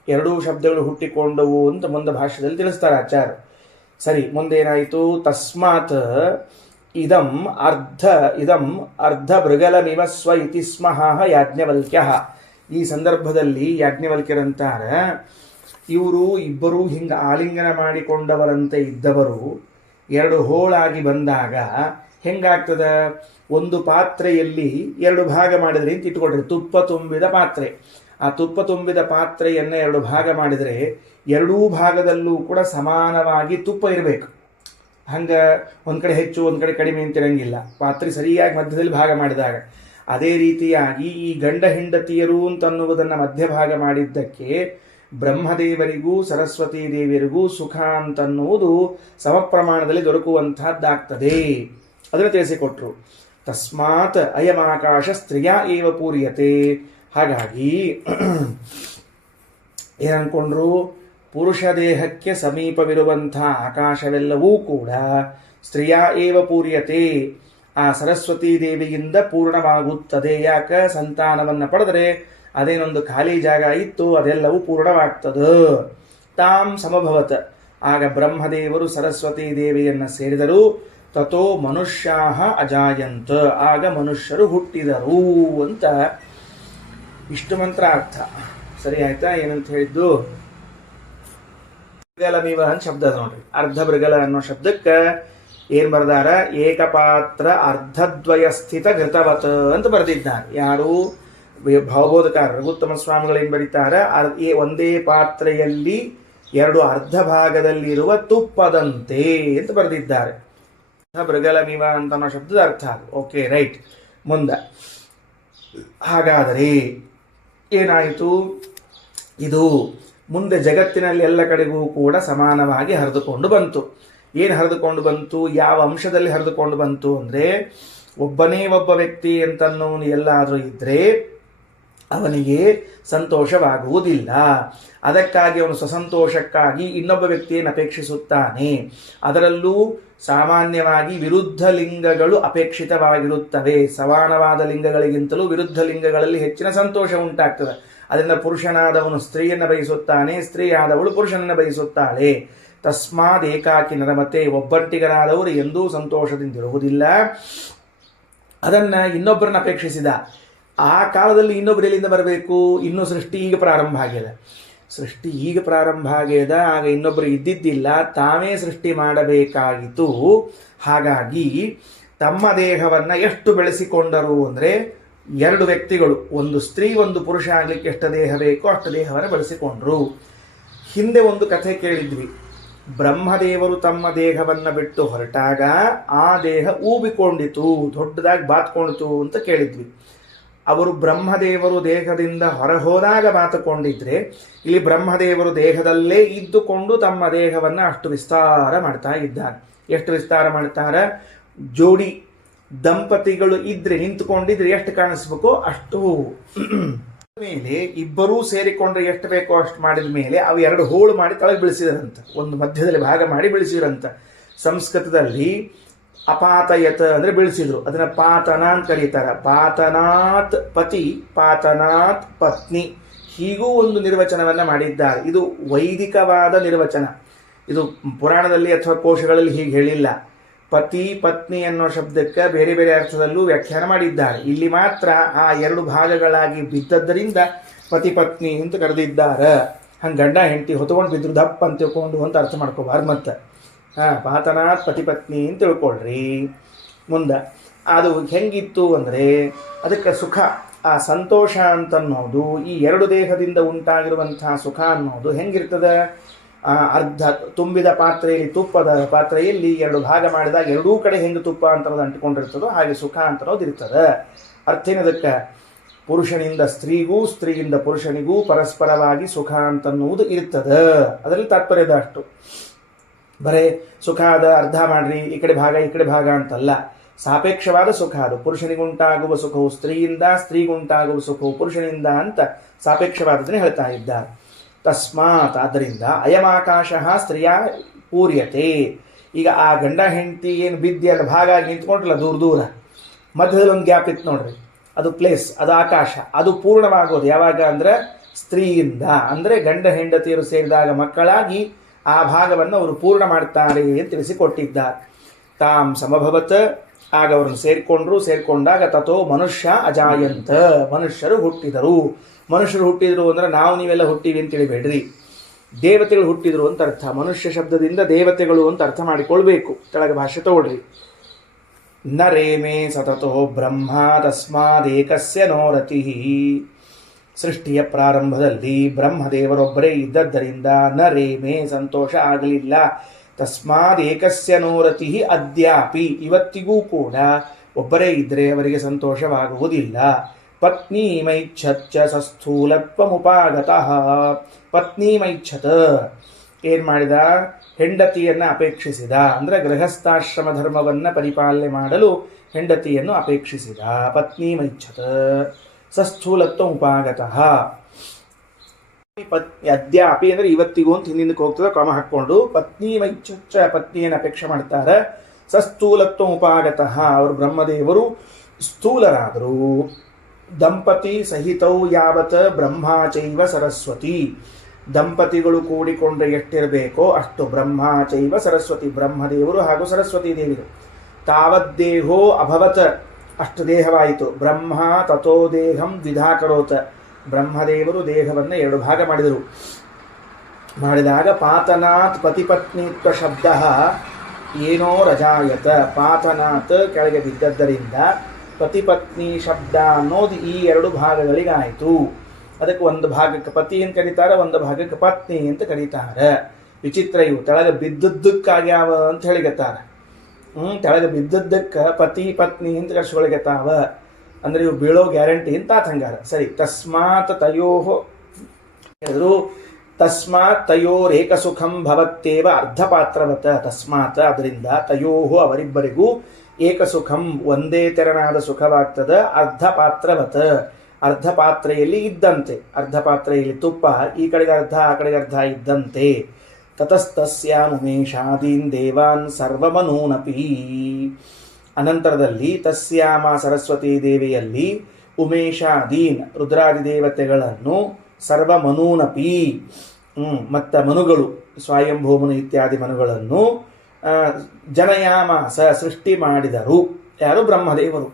ಎರಡೂ ಶಬ್ದಗಳು ಹುಟ್ಟಿಕೊಂಡವು ಅಂತ ಮುಂದೆ ಭಾಷ್ಯದಲ್ಲಿ ತಿಳಿಸ್ತಾರೆ ಆಚಾರ್ಯ. ಸರಿ, ಮುಂದೇನಾಯಿತು, ತಸ್ಮಾತ್ ಇದಂ ಅರ್ಧ ಭೃಗಲಮಿವ ಸ್ವ ಇತಿ ಸ್ಮಃ ಯಾಜ್ಞವಲ್ಕ್ಯ. ಈ ಸಂದರ್ಭದಲ್ಲಿ ಯಾಜ್ಞವಲ್ಕ್ಯರಂತಾರ, ಇವರು ಇಬ್ಬರೂ ಹಿಂಗೆ ಆಲಿಂಗನ ಮಾಡಿಕೊಂಡವರಂತೆ ಇದ್ದವರು ಎರಡು ಹೋಳಾಗಿ ಬಂದಾಗ ಹೆಂಗಾಗ್ತದ, ಒಂದು ಪಾತ್ರೆಯಲ್ಲಿ ಎರಡು ಭಾಗ ಮಾಡಿದ್ರೆ ಅಂತ ಇಟ್ಕೊಳ್ರಿ, ತುಪ್ಪ ತುಂಬಿದ ಪಾತ್ರೆ. ಆ ತುಪ್ಪ ತುಂಬಿದ ಪಾತ್ರೆಯನ್ನ ಎರಡು ಭಾಗ ಮಾಡಿದರೆ ಎರಡೂ ಭಾಗದಲ್ಲೂ ಕೂಡ ಸಮಾನವಾಗಿ ತುಪ್ಪ ಇರಬೇಕು. ಹಂಗ ಒಂದ್ ಕಡೆ ಹೆಚ್ಚು ಒಂದ್ ಕಡೆ ಕಡಿಮೆ ಅಂತಿರಂಗಿಲ್ಲ, ಪಾತ್ರೆ ಸರಿಯಾಗಿ ಮಧ್ಯದಲ್ಲಿ ಭಾಗ ಮಾಡಿದಾಗ. ಅದೇ ರೀತಿಯಾಗಿ ಈ ಗಂಡ ಹೆಂಡತಿಯರು ಅಂತನ್ನುವುದನ್ನು ಮಧ್ಯಭಾಗ ಮಾಡಿದ್ದಕ್ಕೆ ಬ್ರಹ್ಮದೇವರಿಗೂ ಸರಸ್ವತೀ ದೇವಿಯರಿಗೂ ಸುಖ ಅಂತನ್ನುವುದು ಸಮಪ್ರಮಾಣದಲ್ಲಿ ದೊರಕುವಂತಹದ್ದಾಗ್ತದೆ. ಅದನ್ನು ತಿಳಿಸಿಕೊಟ್ರು. ತಸ್ಮಾತ್ ಅಯಮಾಕಾಶ ಸ್ತ್ರೀಯ ಏವ ಪೂರ್ಯತೆ. ಹಾಗಾಗಿ ಏನನ್ಕೊಂಡ್ರು, ಪುರುಷ ದೇಹಕ್ಕೆ ಸಮೀಪವಿರುವಂತಹ ಆಕಾಶವೆಲ್ಲವೂ ಕೂಡ ಸ್ತ್ರೀಯ ಏವ ಪೂರ್ಯತೆ, ಆ ಸರಸ್ವತೀ ದೇವಿಯಿಂದ ಪೂರ್ಣವಾಗುತ್ತದೆ. ಯಾಕ, ಸಂತಾನವನ್ನು ಪಡೆದರೆ ಅದೇನೊಂದು ಖಾಲಿ ಜಾಗ ಇತ್ತು, ಅದೆಲ್ಲವೂ ಪೂರ್ಣವಾಗ್ತದ. ತಾಂ ಸಮಭವತ. ಆಗ ಬ್ರಹ್ಮದೇವರು ಸರಸ್ವತೀ ದೇವಿಯನ್ನು ಸೇರಿದರು. ತಥೋ ಮನುಷ್ಯಾಹ ಅಜಾಯಂತ. ಆಗ ಮನುಷ್ಯರು ಹುಟ್ಟಿದರು ಅಂತ ಇಷ್ಟು ಮಂತ್ರ ಅರ್ಥ. ಸರಿ ಆಯ್ತಾ? ಏನಂತ ಹೇಳಿದ್ದು, ಮೃಗಲಮಿವ ಅಂತ ಶಬ್ದ ನೋಡ್ರಿ. ಅರ್ಧ ಮೃಗಲ ಅನ್ನೋ ಶಬ್ದಕ್ಕೆ ಏನ್ ಬರ್ದಾರ, ಏಕಪಾತ್ರ ಅರ್ಧದ್ವಯ ಸ್ಥಿತ ಘೃತವತ್ ಅಂತ ಬರೆದಿದ್ದಾರೆ. ಯಾರು? ಭಾವಬೋಧಕಾರ ರಘುತ್ತಮ ಸ್ವಾಮಿಗಳು ಏನ್ ಬರೀತಾರೆ, ಒಂದೇ ಪಾತ್ರೆಯಲ್ಲಿ ಎರಡು ಅರ್ಧ ಭಾಗದಲ್ಲಿರುವ ತುಪ್ಪದಂತೆ ಅಂತ ಬರೆದಿದ್ದಾರೆ. ಮೃಗಲಮಿವ ಅಂತ ಅನ್ನೋ ಶಬ್ದದ ಅರ್ಥ. Okay, right. ಮುಂದೆ ಹಾಗಾದರೆ ಏನಾಯಿತು, ಇದು ಮುಂದೆ ಜಗತ್ತಿನಲ್ಲಿ ಎಲ್ಲ ಕಡೆಗೂ ಕೂಡ ಸಮಾನವಾಗಿ ಹರಿದುಕೊಂಡು ಬಂತು. ಏನು ಹರಿದುಕೊಂಡು ಬಂತು, ಯಾವ ಅಂಶದಲ್ಲಿ ಹರಿದುಕೊಂಡು ಬಂತು ಅಂದರೆ, ಒಬ್ಬನೇ ಒಬ್ಬ ವ್ಯಕ್ತಿ ಅಂತನ್ನೋನು ಎಲ್ಲಾದರೂ ಇದ್ರೆ ಅವನಿಗೆ ಸಂತೋಷವಾಗುವುದಿಲ್ಲ. ಅದಕ್ಕಾಗಿ ಅವನು ಸ್ವಸಂತೋಷಕ್ಕಾಗಿ ಇನ್ನೊಬ್ಬ ವ್ಯಕ್ತಿಯನ್ನು ಅಪೇಕ್ಷಿಸುತ್ತಾನೆ. ಅದರಲ್ಲೂ ಸಾಮಾನ್ಯವಾಗಿ ವಿರುದ್ಧ ಲಿಂಗಗಳು ಅಪೇಕ್ಷಿತವಾಗಿರುತ್ತವೆ. ಸಮಾನವಾದ ಲಿಂಗಗಳಿಗಿಂತಲೂ ವಿರುದ್ಧ ಲಿಂಗಗಳಲ್ಲಿ ಹೆಚ್ಚಿನ ಸಂತೋಷ ಉಂಟಾಗ್ತದೆ. ಅದರಿಂದ ಪುರುಷನಾದವನು ಸ್ತ್ರೀಯನ್ನು ಬಯಸುತ್ತಾನೆ, ಸ್ತ್ರೀಯಾದವಳು ಪುರುಷನನ್ನು ಬಯಸುತ್ತಾಳೆ. ತಸ್ಮಾದ್ ಏಕಾಕಿ ನರಮತೆ. ಒಬ್ಬಟ್ಟಿಗರಾದವರು ಎಂದೂ ಸಂತೋಷದಿಂದಿರುವುದಿಲ್ಲ. ಅದನ್ನ ಇನ್ನೊಬ್ಬರನ್ನ ಅಪೇಕ್ಷಿಸಿದ. ಆ ಕಾಲದಲ್ಲಿ ಇನ್ನೊಬ್ಬರು ಎಲ್ಲಿಂದ ಬರಬೇಕು? ಇನ್ನು ಸೃಷ್ಟಿ ಈಗ ಪ್ರಾರಂಭ ಆಗ್ಯದ. ಆಗ ಇನ್ನೊಬ್ಬರು ಇದ್ದಿದ್ದಿಲ್ಲ, ತಾವೇ ಸೃಷ್ಟಿ ಮಾಡಬೇಕಾಗಿತ್ತು. ಹಾಗಾಗಿ ತಮ್ಮ ದೇಹವನ್ನ ಎಷ್ಟು ಬೆಳೆಸಿಕೊಂಡರು ಅಂದರೆ, ಎರಡು ವ್ಯಕ್ತಿಗಳು, ಒಂದು ಸ್ತ್ರೀ ಒಂದು ಪುರುಷ ಆಗ್ಲಿಕ್ಕೆ ಎಷ್ಟು ದೇಹ ಬೇಕೋ ಅಷ್ಟು ದೇಹವನ್ನು ಬೆಳೆಸಿಕೊಂಡ್ರು. ಹಿಂದೆ ಒಂದು ಕಥೆ ಕೇಳಿದ್ವಿ. ಬ್ರಹ್ಮದೇವರು ತಮ್ಮ ದೇಹವನ್ನು ಬಿಟ್ಟು ಹೊರಟಾಗ ಆ ದೇಹ ಊಬಿಕೊಂಡಿತು, ದೊಡ್ಡದಾಗಿ ಬಾತ್ಕೊಂಡಿತು ಅಂತ ಕೇಳಿದ್ವಿ. ಅವರು ಬ್ರಹ್ಮದೇವರು ದೇಹದಿಂದ ಹೊರಹೋದಾಗ ಬಾತುಕೊಂಡಿದ್ರೆ, ಇಲ್ಲಿ ಬ್ರಹ್ಮದೇವರು ದೇಹದಲ್ಲೇ ಇದ್ದುಕೊಂಡು ತಮ್ಮ ದೇಹವನ್ನು ಅಷ್ಟು ವಿಸ್ತಾರ ಮಾಡ್ತಾ ಇದ್ದಾರೆ. ಎಷ್ಟು ವಿಸ್ತಾರ ಮಾಡ್ತಾರೆ? ಜೋಡಿ ದಂಪತಿಗಳು ಇದ್ರೆ, ನಿಂತುಕೊಂಡಿದ್ರೆ ಎಷ್ಟು ಕಾಣಿಸ್ಬೇಕೋ ಅಷ್ಟು ಮೇಲೆ ಇಬ್ಬರೂ ಸೇರಿಕೊಂಡ್ರೆ ಎಷ್ಟು ಬೇಕೋ ಅಷ್ಟು ಮಾಡಿದ ಮೇಲೆ ಅವು ಎರಡು ಹೋಳು ಮಾಡಿ ತಳಗೆ ಬೆಳೆಸಿದ್ರಂತ, ಒಂದು ಮಧ್ಯದಲ್ಲಿ ಭಾಗ ಮಾಡಿ ಬೆಳೆಸಿದ್ರಂತ. ಸಂಸ್ಕೃತದಲ್ಲಿ ಅಪಾತಯತ ಅಂದ್ರೆ ಬೆಳೆಸಿದ್ರು, ಅದನ್ನ ಪಾತನ ಅಂತ ಕರೀತಾರೆ. ಪಾತನಾತ್ ಪತಿ, ಪಾತನಾತ್ ಪತ್ನಿ, ಹೀಗೂ ಒಂದು ನಿರ್ವಚನವನ್ನ ಮಾಡಿದ್ದಾರೆ. ಇದು ವೈದಿಕವಾದ ನಿರ್ವಚನ. ಇದು ಪುರಾಣದಲ್ಲಿ ಅಥವಾ ಕೋಶಗಳಲ್ಲಿ ಹೀಗೆ ಹೇಳಿಲ್ಲ. ಪತಿ ಪತ್ನಿ ಅನ್ನೋ ಶಬ್ದಕ್ಕೆ ಬೇರೆ ಬೇರೆ ಅರ್ಥದಲ್ಲೂ ವ್ಯಾಖ್ಯಾನ ಮಾಡಿದ್ದಾರೆ. ಇಲ್ಲಿ ಮಾತ್ರ ಆ ಎರಡು ಭಾಗಗಳಾಗಿ ಬಿದ್ದದ್ದರಿಂದ ಪತಿ ಪತ್ನಿ ಅಂತ ಕರೆದಿದ್ದಾರೆ. ಹಂಗೆ ಗಂಡ ಹೆಂಡತಿ ಹೊತ್ಕೊಂಡು ಬಿದ್ರು ದಪ್ಪ ಅಂತ ತಿಳ್ಕೊಂಡು ಅಂತ ಅರ್ಥ ಮಾಡ್ಕೋಬಾರ್ದು. ಮತ್ತೆ ಪಾತನಾತ್ ಪತಿ ಪತ್ನಿ ಅಂತ ತಿಳ್ಕೊಳ್ರಿ. ಮುಂದೆ ಅದು ಹೆಂಗಿತ್ತು ಅಂದರೆ, ಅದಕ್ಕೆ ಸುಖ, ಆ ಸಂತೋಷ ಅಂತನ್ನೋದು, ಈ ಎರಡು ದೇಹದಿಂದ ಉಂಟಾಗಿರುವಂತಹ ಸುಖ ಅನ್ನೋದು ಹೆಂಗಿರ್ತದೆ? ಅರ್ಧ ತುಂಬಿದ ಪಾತ್ರೆಯಲ್ಲಿ, ತುಪ್ಪದ ಪಾತ್ರೆಯಲ್ಲಿ ಎರಡು ಭಾಗ ಮಾಡಿದಾಗ ಎರಡೂ ಕಡೆ ಹೆಂಗೆ ತುಪ್ಪ ಅಂತನ್ನೋದು ಅಂಟಿಕೊಂಡಿರ್ತದೋ ಹಾಗೆ ಸುಖ ಅಂತನ್ನೋದು ಇರ್ತದೆ. ಅರ್ಥ ಏನದಕ್ಕೆ? ಪುರುಷನಿಂದ ಸ್ತ್ರೀಗೂ, ಸ್ತ್ರೀಯಿಂದ ಪುರುಷನಿಗೂ ಪರಸ್ಪರವಾಗಿ ಸುಖ ಅಂತನ್ನುವುದು ಇರ್ತದೆ. ಅದರಲ್ಲಿ ತಾತ್ಪರ್ಯದ ಅಷ್ಟು. ಬರೇ ಸುಖ ಅದ ಅರ್ಧ ಮಾಡ್ರಿ, ಈ ಕಡೆ ಭಾಗ ಅಂತಲ್ಲ. ಸಾಪೇಕ್ಷವಾದ ಸುಖ ಅದು. ಪುರುಷನಿಗುಂಟಾಗುವ ಸುಖವು ಸ್ತ್ರೀಯಿಂದ, ಸ್ತ್ರೀಗುಂಟಾಗುವ ಸುಖವು ಪುರುಷನಿಂದ ಅಂತ ಸಾಪೇಕ್ಷವಾದದನ್ನೇ ಹೇಳ್ತಾ ಇದ್ದಾರೆ. ತಸ್ಮಾತ್, ಆದ್ದರಿಂದ ಅಯಮಾಕಾಶ ಸ್ತ್ರೀಯ ಪೂರ್ಯತೆ. ಈಗ ಆ ಗಂಡ ಹೆಂಡತಿ ಏನು ಬಿದ್ದಿ ಅಲ್ಲಿ ಭಾಗ ಆಗಿ ನಿಂತ್ಕೊಂಡ್ರಲ್ಲ ದೂರ ಮಧ್ಯದಲ್ಲಿ ಒಂದು ಗ್ಯಾಪ್ ಇತ್ತು ನೋಡ್ರಿ, ಅದು ಪ್ಲೇಸ್, ಅದು ಆಕಾಶ. ಅದು ಪೂರ್ಣವಾಗೋದು ಯಾವಾಗ ಅಂದ್ರೆ ಸ್ತ್ರೀಯಿಂದ, ಅಂದ್ರೆ ಗಂಡ ಹೆಂಡತಿಯರು ಸೇರಿದಾಗ ಮಕ್ಕಳಾಗಿ ಆ ಭಾಗವನ್ನು ಅವರು ಪೂರ್ಣ ಮಾಡ್ತಾರೆ ಅಂತ ತಿಳಿಸಿಕೊಟ್ಟಿದ್ದಾರೆ. ತಾಮ್ ಸಮಭವತ್, ಆಗ ಅವರನ್ನು ಸೇರಿಕೊಂಡಾಗ ತಥೋ ಮನುಷ್ಯ ಅಜಾಯಂತ, ಮನುಷ್ಯರು ಹುಟ್ಟಿದರು. ಮನುಷ್ಯರು ಹುಟ್ಟಿದ್ರು ಅಂದ್ರೆ ನಾವು ನೀವೆಲ್ಲ ಹುಟ್ಟಿವಿ ಅಂತ ತಿಳಿಬೇಡ್ರಿ, ದೇವತೆಗಳು ಹುಟ್ಟಿದ್ರು ಅಂತ ಅರ್ಥ. ಮನುಷ್ಯ ಶಬ್ದದಿಂದ ದೇವತೆಗಳು ಅಂತ ಅರ್ಥ ಮಾಡಿಕೊಳ್ಬೇಕು. ಕೆಳಗೆ ಭಾಷೆ ತಗೊಳ್ರಿ. ನ ರೇಮೇ ಸತತೋ ಬ್ರಹ್ಮ ತಸ್ಮಾದೇಕಸ್ಯ ನೋ ರತಿ. ಸೃಷ್ಟಿಯ ಪ್ರಾರಂಭದಲ್ಲಿ ಬ್ರಹ್ಮದೇವರೊಬ್ಬರೇ ಇದ್ದದ್ದರಿಂದ ನ ರೇಮೇ ಸಂತೋಷ ಆಗಲಿಲ್ಲ. ತಸ್ಮಾದ್ ಏಕಸ್ಯ ನೋ ರತಿ ಅದ್ಯಾಪಿ, ಇವತ್ತಿಗೂ ಕೂಡ ಒಬ್ಬರೇ ಇದ್ದರೆ ಅವರಿಗೆ ಸಂತೋಷವಾಗುವುದಿಲ್ಲ. ಪತ್ನಿ ಮೈಚ್ಛಚ್ಚ ಸಸ್ಥೂಲತ್ವಮುಪಾಗತಃ. ಪತ್ನಿ ಮೈಚ್ಛತ, ಏನು ಮಾಡಿದ? ಹೆಂಡತಿಯನ್ನು ಅಪೇಕ್ಷಿಸಿದ. ಅಂದರೆ ಗೃಹಸ್ಥಾಶ್ರಮ ಧರ್ಮವನ್ನು ಪರಿಪಾಲನೆ ಮಾಡಲು ಹೆಂಡತಿಯನ್ನು ಅಪೇಕ್ಷಿಸಿದ. ಪತ್ನಿ ಮೈಚ್ಛತ ಸಸ್ಥೂಲತ್ವಮುಪಾಗತಃ. ಅದ್ಯಾಪಿ ಅಂದರೆ ಇವತ್ತಿಗೂ ಅಂತ ಹಿಂದಿನಕ್ಕೆ ಹೋಗ್ತದೆ, ಕ್ರಮ ಹಾಕ್ಕೊಂಡು ಪತ್ನಿ ಮೈಚ್ಛಚ್ಚ, ಪತ್ನಿಯನ್ನು ಅಪೇಕ್ಷೆ ಮಾಡ್ತಾರೆ. ಸಸ್ಥೂಲತ್ವಮುಪಾಗತಃ, ಅವರು ಬ್ರಹ್ಮದೇವರು ಸ್ಥೂಲರಾದರು. ದಂಪತಿ ಸಹಿತೌ ಯಾವತ್ ಬ್ರಹ್ಮಾಚೈವ ಸರಸ್ವತಿ. ದಂಪತಿಗಳು ಕೂಡಿಕೊಂಡ್ರೆ ಎಷ್ಟಿರಬೇಕೋ ಅಷ್ಟು ಬ್ರಹ್ಮಾಚೈವ ಸರಸ್ವತಿ, ಬ್ರಹ್ಮದೇವರು ಹಾಗೂ ಸರಸ್ವತಿ ದೇವಿರು. ತಾವದ್ದೇಹೋ ಅಭವತ್, ಅಷ್ಟು ದೇಹವಾಯಿತು. ಬ್ರಹ್ಮ ತಥೋ ದೇಹಂ ದ್ವಿಧಾ ಕರೋತ, ಬ್ರಹ್ಮದೇವರು ದೇಹವನ್ನು ಎರಡು ಭಾಗ ಮಾಡಿದರು. ಮಾಡಿದಾಗ ಪಾತನಾತ್ ಪತಿಪತ್ನಿತ್ವ ಶಬ್ದ ಏನೋ ರಜಾಯತ. ಪಾತನಾತ್ ಕೆಳಗೆ ಬಿದ್ದದ್ದರಿಂದ ಪತಿಪತ್ನಿ ಶಬ್ದ ಅನ್ನೋದು ಈ ಎರಡು ಭಾಗಗಳಿಗಾಯಿತು. ಅದಕ್ಕೆ ಒಂದು ಭಾಗಕ್ಕೆ ಪತಿ ಅಂತ ಕರೀತಾರೆ, ಒಂದು ಭಾಗಕ್ಕೆ ಪತ್ನಿ ಅಂತ ಕರೀತಾರೆ. ವಿಚಿತ್ರ ಇವು. ತೆಳಗೆ ಬಿದ್ದದ್ದಕ್ಕಾಗ್ಯಾವ ಅಂತ ಹೇಳಿಗತ್ತಾರೆ. ತೆಳಗೆ ಬಿದ್ದದ್ದಕ್ಕೆ ಪತಿ ಪತ್ನಿ ಅಂತ ಕರ್ಸ್ಕೊಳಿಗತ್ತಾವ. ಅಂದ್ರೆ ಇವು ಬೀಳೋ ಗ್ಯಾರಂಟಿ ಅಂತ ಹಂಗಾರ. ಸರಿ. ತಸ್ಮಾತ್ ತಯೋಹೋ ಹೇಳಿದ್ರು. ತಸ್ಮಾತ್ ತಯೋರೇಕ ಸುಖಂ ಭವತ್ತೇವ ಅರ್ಧಪಾತ್ರವತ. ತಸ್ಮಾತ್, ಅದರಿಂದ ತಯೋಹೋ ಅವರಿಬ್ಬರಿಗೂ ಏಕ ಸುಖಂ ಒಂದೇ ತೆರನಾದ ಸುಖವಾಗ್ತದ. ಅರ್ಧ ಪಾತ್ರವತ, ಅರ್ಧ ಪಾತ್ರೆಯಲ್ಲಿ ಇದ್ದಂತೆ. ಅರ್ಧ ಪಾತ್ರೆಯಲ್ಲಿ ತುಪ್ಪ, ಈ ಕಡೆಗೆ ಅರ್ಧ ಆ ಕಡೆಗೆ ಅರ್ಧ ಇದ್ದಂತೆ. ತತಸ್ತಸ್ಯಾನುಮೇಷಾದೀನ್ ದೇವಾನ್ ಸರ್ವಮನೂನಪಿ. ಅನಂತರದಲ್ಲಿ ತಸ್ಯಾಮ ಸರಸ್ವತಿ ದೇವಿಯಲ್ಲಿ ಉಮೇಶಾದೀನ್ ರುದ್ರಾದಿ ದೇವತೆಗಳನ್ನು, ಸರ್ವಮನೂನಪಿ ಮತ್ತು ಮನುಗಳು, ಸ್ವಯಂಭೂಮನು ಇತ್ಯಾದಿ ಮನುಗಳನ್ನು ಜನಯಾಮಾಸ ಸೃಷ್ಟಿ ಮಾಡಿದರು. ಯಾರು? ಬ್ರಹ್ಮದೇವರು.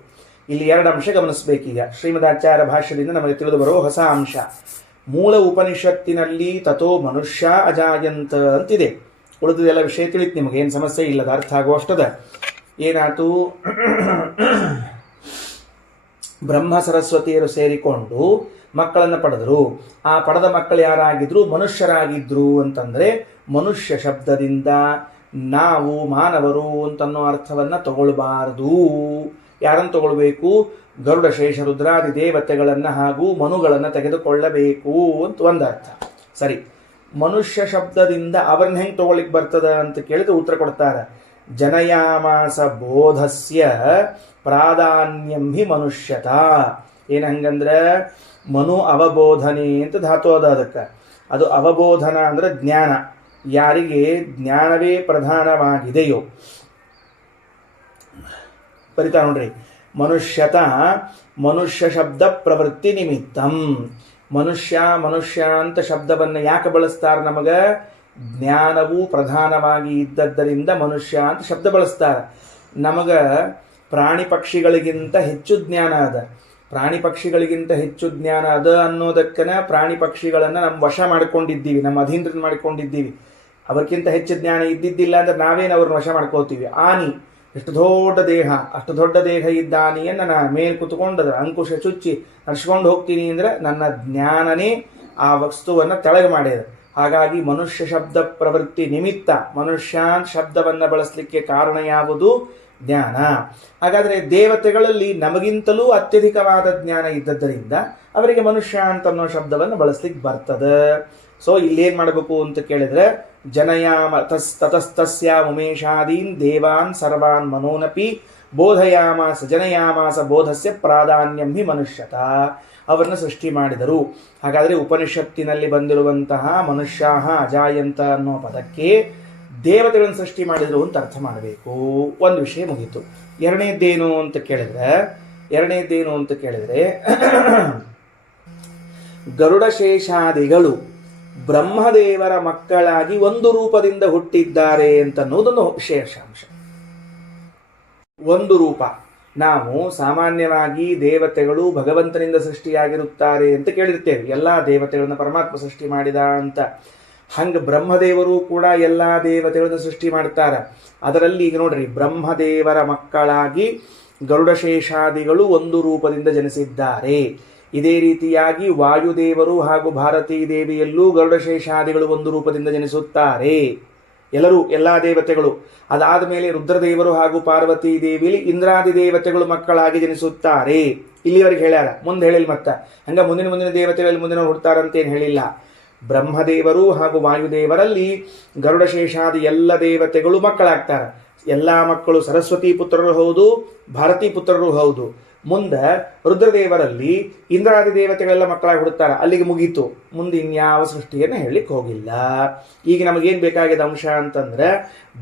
ಇಲ್ಲಿ ಎರಡು ಅಂಶ ಗಮನಿಸಬೇಕೀಗ. ಶ್ರೀಮದಾಚಾರ್ಯ ಭಾಷ್ಯದಿಂದ ನಮಗೆ ತಿಳಿದು ಬರುವ ಹೊಸ ಅಂಶ. ಮೂಲ ಉಪನಿಷತ್ತಿನಲ್ಲಿ ತಥೋ ಮನುಷ್ಯ ಅಜಾಯಂತ ಅಂತಿದೆ. ಉಳಿದದೆಲ್ಲ ವಿಷಯ ತಿಳಿತು ನಿಮಗೆ, ಏನು ಸಮಸ್ಯೆ ಇಲ್ಲದ, ಅರ್ಥ ಆಗುವಷ್ಟದ. ಏನಾಯ್ತು? ಬ್ರಹ್ಮ ಸರಸ್ವತಿಯರು ಸೇರಿಕೊಂಡು ಮಕ್ಕಳನ್ನು ಪಡೆದರು. ಆ ಪಡೆದ ಮಕ್ಕಳು ಯಾರಾಗಿದ್ರು? ಮನುಷ್ಯರಾಗಿದ್ರು. ಅಂತಂದರೆ ಮನುಷ್ಯ ಶಬ್ದದಿಂದ ನಾವು ಮಾನವರು ಅಂತನ್ನೋ ಅರ್ಥವನ್ನು ತಗೊಳ್ಬಾರದು. ಯಾರನ್ನು ತಗೊಳ್ಬೇಕು? ಗರುಡ ಶೇಷ ರುದ್ರಾದಿ ದೇವತೆಗಳನ್ನು ಹಾಗೂ ಮನುಗಳನ್ನು ತೆಗೆದುಕೊಳ್ಳಬೇಕು ಅಂತ ಒಂದು ಅರ್ಥ. ಸರಿ. ಮನುಷ್ಯ ಶಬ್ದದಿಂದ ಅವ್ರನ್ನ ಹೆಂಗೆ ತಗೊಳ್ಳಿಕ್ಕೆ ಬರ್ತದ ಅಂತ ಕೇಳಿದ್ರೆ ಉತ್ತರ ಕೊಡ್ತಾರೆ. ಜನಯಾಮಾಸ ಬೋಧಸ್ಯ ಪ್ರಾಧಾನ್ಯಂ ಹಿ ಮನುಷ್ಯತಾ. ಏನು ಹಂಗಂದ್ರೆ ಮನು ಅವಬೋಧನೆ ಅಂತ ಧಾತು ಅದ ಅದಕ್ಕೆ. ಅದು ಅವಬೋಧನ ಅಂದ್ರೆ ಜ್ಞಾನ. ಯಾರಿಗೆ ಜ್ಞಾನವೇ ಪ್ರಧಾನವಾಗಿದೆಯೋ ಬರಿತಾ ನೋಡ್ರಿ, ಮನುಷ್ಯ ಶಬ್ದ ಪ್ರವೃತ್ತಿ ನಿಮಿತ್ತಂ. ಮನುಷ್ಯ ಅಂತ ಶಬ್ದವನ್ನು ಯಾಕೆ ಬಳಸ್ತಾರೆ? ನಮಗ ಜ್ಞಾನವು ಪ್ರಧಾನವಾಗಿ ಇದ್ದದ್ದರಿಂದ ಮನುಷ್ಯ ಅಂತ ಶಬ್ದ ಬಳಸ್ತಾರೆ. ನಮಗ ಪ್ರಾಣಿ ಪಕ್ಷಿಗಳಿಗಿಂತ ಹೆಚ್ಚು ಜ್ಞಾನ ಅದ. ಪ್ರಾಣಿ ಪಕ್ಷಿಗಳಿಗಿಂತ ಹೆಚ್ಚು ಜ್ಞಾನ ಅದ ಅನ್ನೋದಕ್ಕನ ಪ್ರಾಣಿ ಪಕ್ಷಿಗಳನ್ನು ನಮ್ಮ ವಶ ಮಾಡ್ಕೊಂಡಿದ್ದೀವಿ, ನಮ್ಮ ಅಧೀನರನ್ನು ಮಾಡ್ಕೊಂಡಿದ್ದೀವಿ. ಅವಕ್ಕಿಂತ ಹೆಚ್ಚು ಜ್ಞಾನ ಇದ್ದಿದ್ದಿಲ್ಲ ಅಂದ್ರೆ ನಾವೇನು ಅವ್ರನ್ನ ವಶ ಮಾಡ್ಕೋತೀವಿ. ಆನಿ ಎಷ್ಟು ದೊಡ್ಡ ದೇಹ, ಅಷ್ಟು ದೊಡ್ಡ ದೇಹ ಇದ್ದ ಆನೆಯನ್ನು ನಾನು ಮೇಲೆ ಕುತ್ಕೊಂಡದ ಅಂಕುಶ ಚುಚ್ಚಿ ನಡ್ಸ್ಕೊಂಡು ಹೋಗ್ತೀನಿ ಅಂದ್ರೆ ನನ್ನ ಜ್ಞಾನನೇ ಆ ವಸ್ತುವನ್ನು ತೆಳಗೆ ಮಾಡ್ಯದ. ಹಾಗಾಗಿ ಮನುಷ್ಯ ಶಬ್ದ ಪ್ರವೃತ್ತಿ ನಿಮಿತ್ತ ಮನುಷ್ಯ ಶಬ್ದವನ್ನು ಬಳಸಲಿಕ್ಕೆ ಕಾರಣ ಯಾವುದು? ಜ್ಞಾನ. ಹಾಗಾದರೆ ದೇವತೆಗಳಲ್ಲಿ ನಮಗಿಂತಲೂ ಅತ್ಯಧಿಕವಾದ ಜ್ಞಾನ ಇದ್ದದ್ದರಿಂದ ಅವರಿಗೆ ಮನುಷ್ಯ ಅಂತ ಅನ್ನೋ ಶಬ್ದವನ್ನು ಬಳಸ್ಲಿಕ್ಕೆ ಬರ್ತದೆ. ಸೊ ಇಲ್ಲೇನ್ ಮಾಡಬೇಕು ಅಂತ ಕೇಳಿದ್ರೆ, ತತಸ್ತಸ್ಯ ಉಮೇಶಾದೀನ್ ದೇವಾನ್ ಸರ್ವಾನ್ ಮನೋನಪಿ ಬೋಧಯಾಮಾಸ ಜನಯಾಮಾಸ ಬೋಧಸ್ಯ ಪ್ರಾಧಾನ್ಯಂ ಹಿ ಮನುಷ್ಯತ. ಅವರನ್ನು ಸೃಷ್ಟಿ ಮಾಡಿದರು. ಹಾಗಾದರೆ ಉಪನಿಷತ್ತಿನಲ್ಲಿ ಬಂದಿರುವಂತಹ ಮನುಷ್ಯಾಹ ಅಜಾಯಂತ ಅನ್ನೋ ಪದಕ್ಕೆ ದೇವತೆಗಳನ್ನು ಸೃಷ್ಟಿ ಮಾಡಿದರು ಅಂತ ಅರ್ಥ ಮಾಡಬೇಕು. ಒಂದು ವಿಷಯ ಮುಗೀತು. ಎರಡನೇದ್ದೇನು ಅಂತ ಕೇಳಿದ್ರೆ ಗರುಡಶೇಷಾದಿಗಳು ಬ್ರಹ್ಮದೇವರ ಮಕ್ಕಳಾಗಿ ಒಂದು ರೂಪದಿಂದ ಹುಟ್ಟಿದ್ದಾರೆ ಅಂತ ಅನ್ನೋದೊಂದು ವಿಶೇಷಾಂಶ. ಒಂದು ರೂಪ. ನಾವು ಸಾಮಾನ್ಯವಾಗಿ ದೇವತೆಗಳು ಭಗವಂತನಿಂದ ಸೃಷ್ಟಿಯಾಗಿರುತ್ತಾರೆ ಅಂತ ಕೇಳಿರ್ತೇವೆ. ಎಲ್ಲ ದೇವತೆಗಳನ್ನ ಪರಮಾತ್ಮ ಸೃಷ್ಟಿ ಮಾಡಿದ ಅಂತ. ಹಂಗೆ ಬ್ರಹ್ಮದೇವರು ಕೂಡ ಎಲ್ಲ ದೇವತೆಗಳನ್ನು ಸೃಷ್ಟಿ ಮಾಡ್ತಾರೆ. ಅದರಲ್ಲಿ ಈಗ ನೋಡ್ರಿ, ಬ್ರಹ್ಮದೇವರ ಮಕ್ಕಳಾಗಿ ಗರುಡಶೇಷಾದಿಗಳು ಒಂದು ರೂಪದಿಂದ ಜನಿಸಿದ್ದಾರೆ. ಇದೇ ರೀತಿಯಾಗಿ ವಾಯುದೇವರು ಹಾಗೂ ಭಾರತೀ ದೇವಿಯಲ್ಲೂ ಗರುಡಶೇಷಾದಿಗಳು ಒಂದು ರೂಪದಿಂದ ಜನಿಸುತ್ತಾರೆ. ಎಲ್ಲ ದೇವತೆಗಳು. ಅದಾದ ಮೇಲೆ ರುದ್ರದೇವರು ಹಾಗೂ ಪಾರ್ವತೀ ದೇವಿಯಲ್ಲಿ ಇಂದ್ರಾದಿ ದೇವತೆಗಳು ಮಕ್ಕಳಾಗಿ ಜನಿಸುತ್ತಾರೆ. ಇಲ್ಲಿವರೆಗೆ ಹೇಳ್ಯಾರ. ಮುಂದೆ ಹೇಳಿಲ್ಲ. ಮತ್ತ ಹಂಗ ಮುಂದಿನ ದೇವತೆಗಳಲ್ಲಿ ಮುಂದಿನ ಹುಡ್ತಾರಂತೇನು ಹೇಳಿಲ್ಲ. ಬ್ರಹ್ಮದೇವರು ಹಾಗೂ ವಾಯುದೇವರಲ್ಲಿ ಗರುಡಶೇಷಾದಿ ಎಲ್ಲ ದೇವತೆಗಳು ಮಕ್ಕಳಾಗ್ತಾರೆ. ಎಲ್ಲ ಮಕ್ಕಳು ಸರಸ್ವತಿ ಪುತ್ರರು ಹೌದು, ಭಾರತೀ ಪುತ್ರರು ಹೌದು. ಮುಂದೆ ರುದ್ರದೇವರಲ್ಲಿ ಇಂದ್ರಾದಿ ದೇವತೆಗಳೆಲ್ಲ ಮಕ್ಕಳಾಗಿ ಹುಡುಕ್ತಾರೆ. ಅಲ್ಲಿಗೆ ಮುಗೀತು. ಮುಂದೆ ಇನ್ಯಾವ ಸೃಷ್ಟಿಯನ್ನು ಹೇಳಲಿಕ್ಕೆ ಹೋಗಿಲ್ಲ. ಈಗ ನಮಗೇನು ಬೇಕಾಗಿದೆ ಅಂಶ ಅಂತಂದ್ರೆ,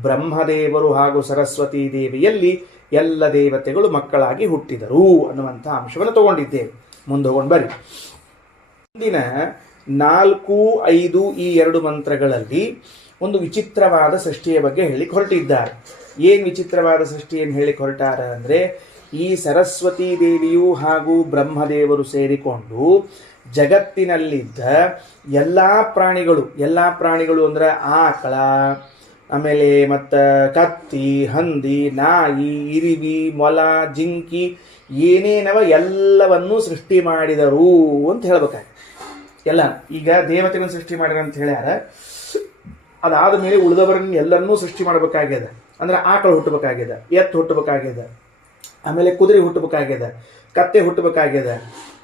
ಬ್ರಹ್ಮದೇವರು ಹಾಗೂ ಸರಸ್ವತಿ ದೇವಿಯಲ್ಲಿ ಎಲ್ಲ ದೇವತೆಗಳು ಮಕ್ಕಳಾಗಿ ಹುಟ್ಟಿದರು ಅನ್ನುವಂಥ ಅಂಶವನ್ನು ತಗೊಂಡಿದ್ದೇವೆ. ಮುಂದೆ ಹೋಗೊಂಡು ಬರ್ರಿ. ಮುಂದಿನ 4, 5 ಈ 2 ಮಂತ್ರಗಳಲ್ಲಿ ಒಂದು ವಿಚಿತ್ರವಾದ ಸೃಷ್ಟಿಯ ಬಗ್ಗೆ ಹೇಳಿಕ್ಕೆ ಹೊರಟಿದ್ದಾರೆ. ಏನು ವಿಚಿತ್ರವಾದ ಸೃಷ್ಟಿಯನ್ನು ಹೇಳಿಕ್ಕೆ ಹೊರಟಾರ ಅಂದರೆ, ಈ ಸರಸ್ವತೀ ದೇವಿಯು ಹಾಗೂ ಬ್ರಹ್ಮದೇವರು ಸೇರಿಕೊಂಡು ಜಗತ್ತಿನಲ್ಲಿದ್ದ ಎಲ್ಲ ಪ್ರಾಣಿಗಳು ಅಂದರೆ ಆಕಳ, ಆಮೇಲೆ ಮತ್ತು ಕತ್ತಿ, ಹಂದಿ, ನಾಯಿ, ಇರಿವಿ, ಮೊಲ, ಜಿಂಕಿ ಏನೇನವ ಎಲ್ಲವನ್ನೂ ಸೃಷ್ಟಿ ಮಾಡಿದರು ಅಂತ ಹೇಳ್ಬೇಕಾಗಿ. ಎಲ್ಲ ಈಗ ದೇವತೆಗಳನ್ನು ಸೃಷ್ಟಿ ಮಾಡಿರ ಅಂತ ಹೇಳ್ಯಾರ. ಅದಾದ ಮೇಲೆ ಉಳಿದವರನ್ನ ಎಲ್ಲರನ್ನೂ ಸೃಷ್ಟಿ ಮಾಡಬೇಕಾಗ್ಯದ. ಅಂದ್ರೆ ಆಕಳ ಹುಟ್ಟಬೇಕಾಗ್ಯದ, ಎತ್ತು ಹುಟ್ಟಬೇಕಾಗ್ಯದ, ಆಮೇಲೆ ಕುದುರೆ ಹುಟ್ಟಬೇಕಾಗ್ಯದ, ಕತ್ತೆ ಹುಟ್ಟಬೇಕಾಗ್ಯದ,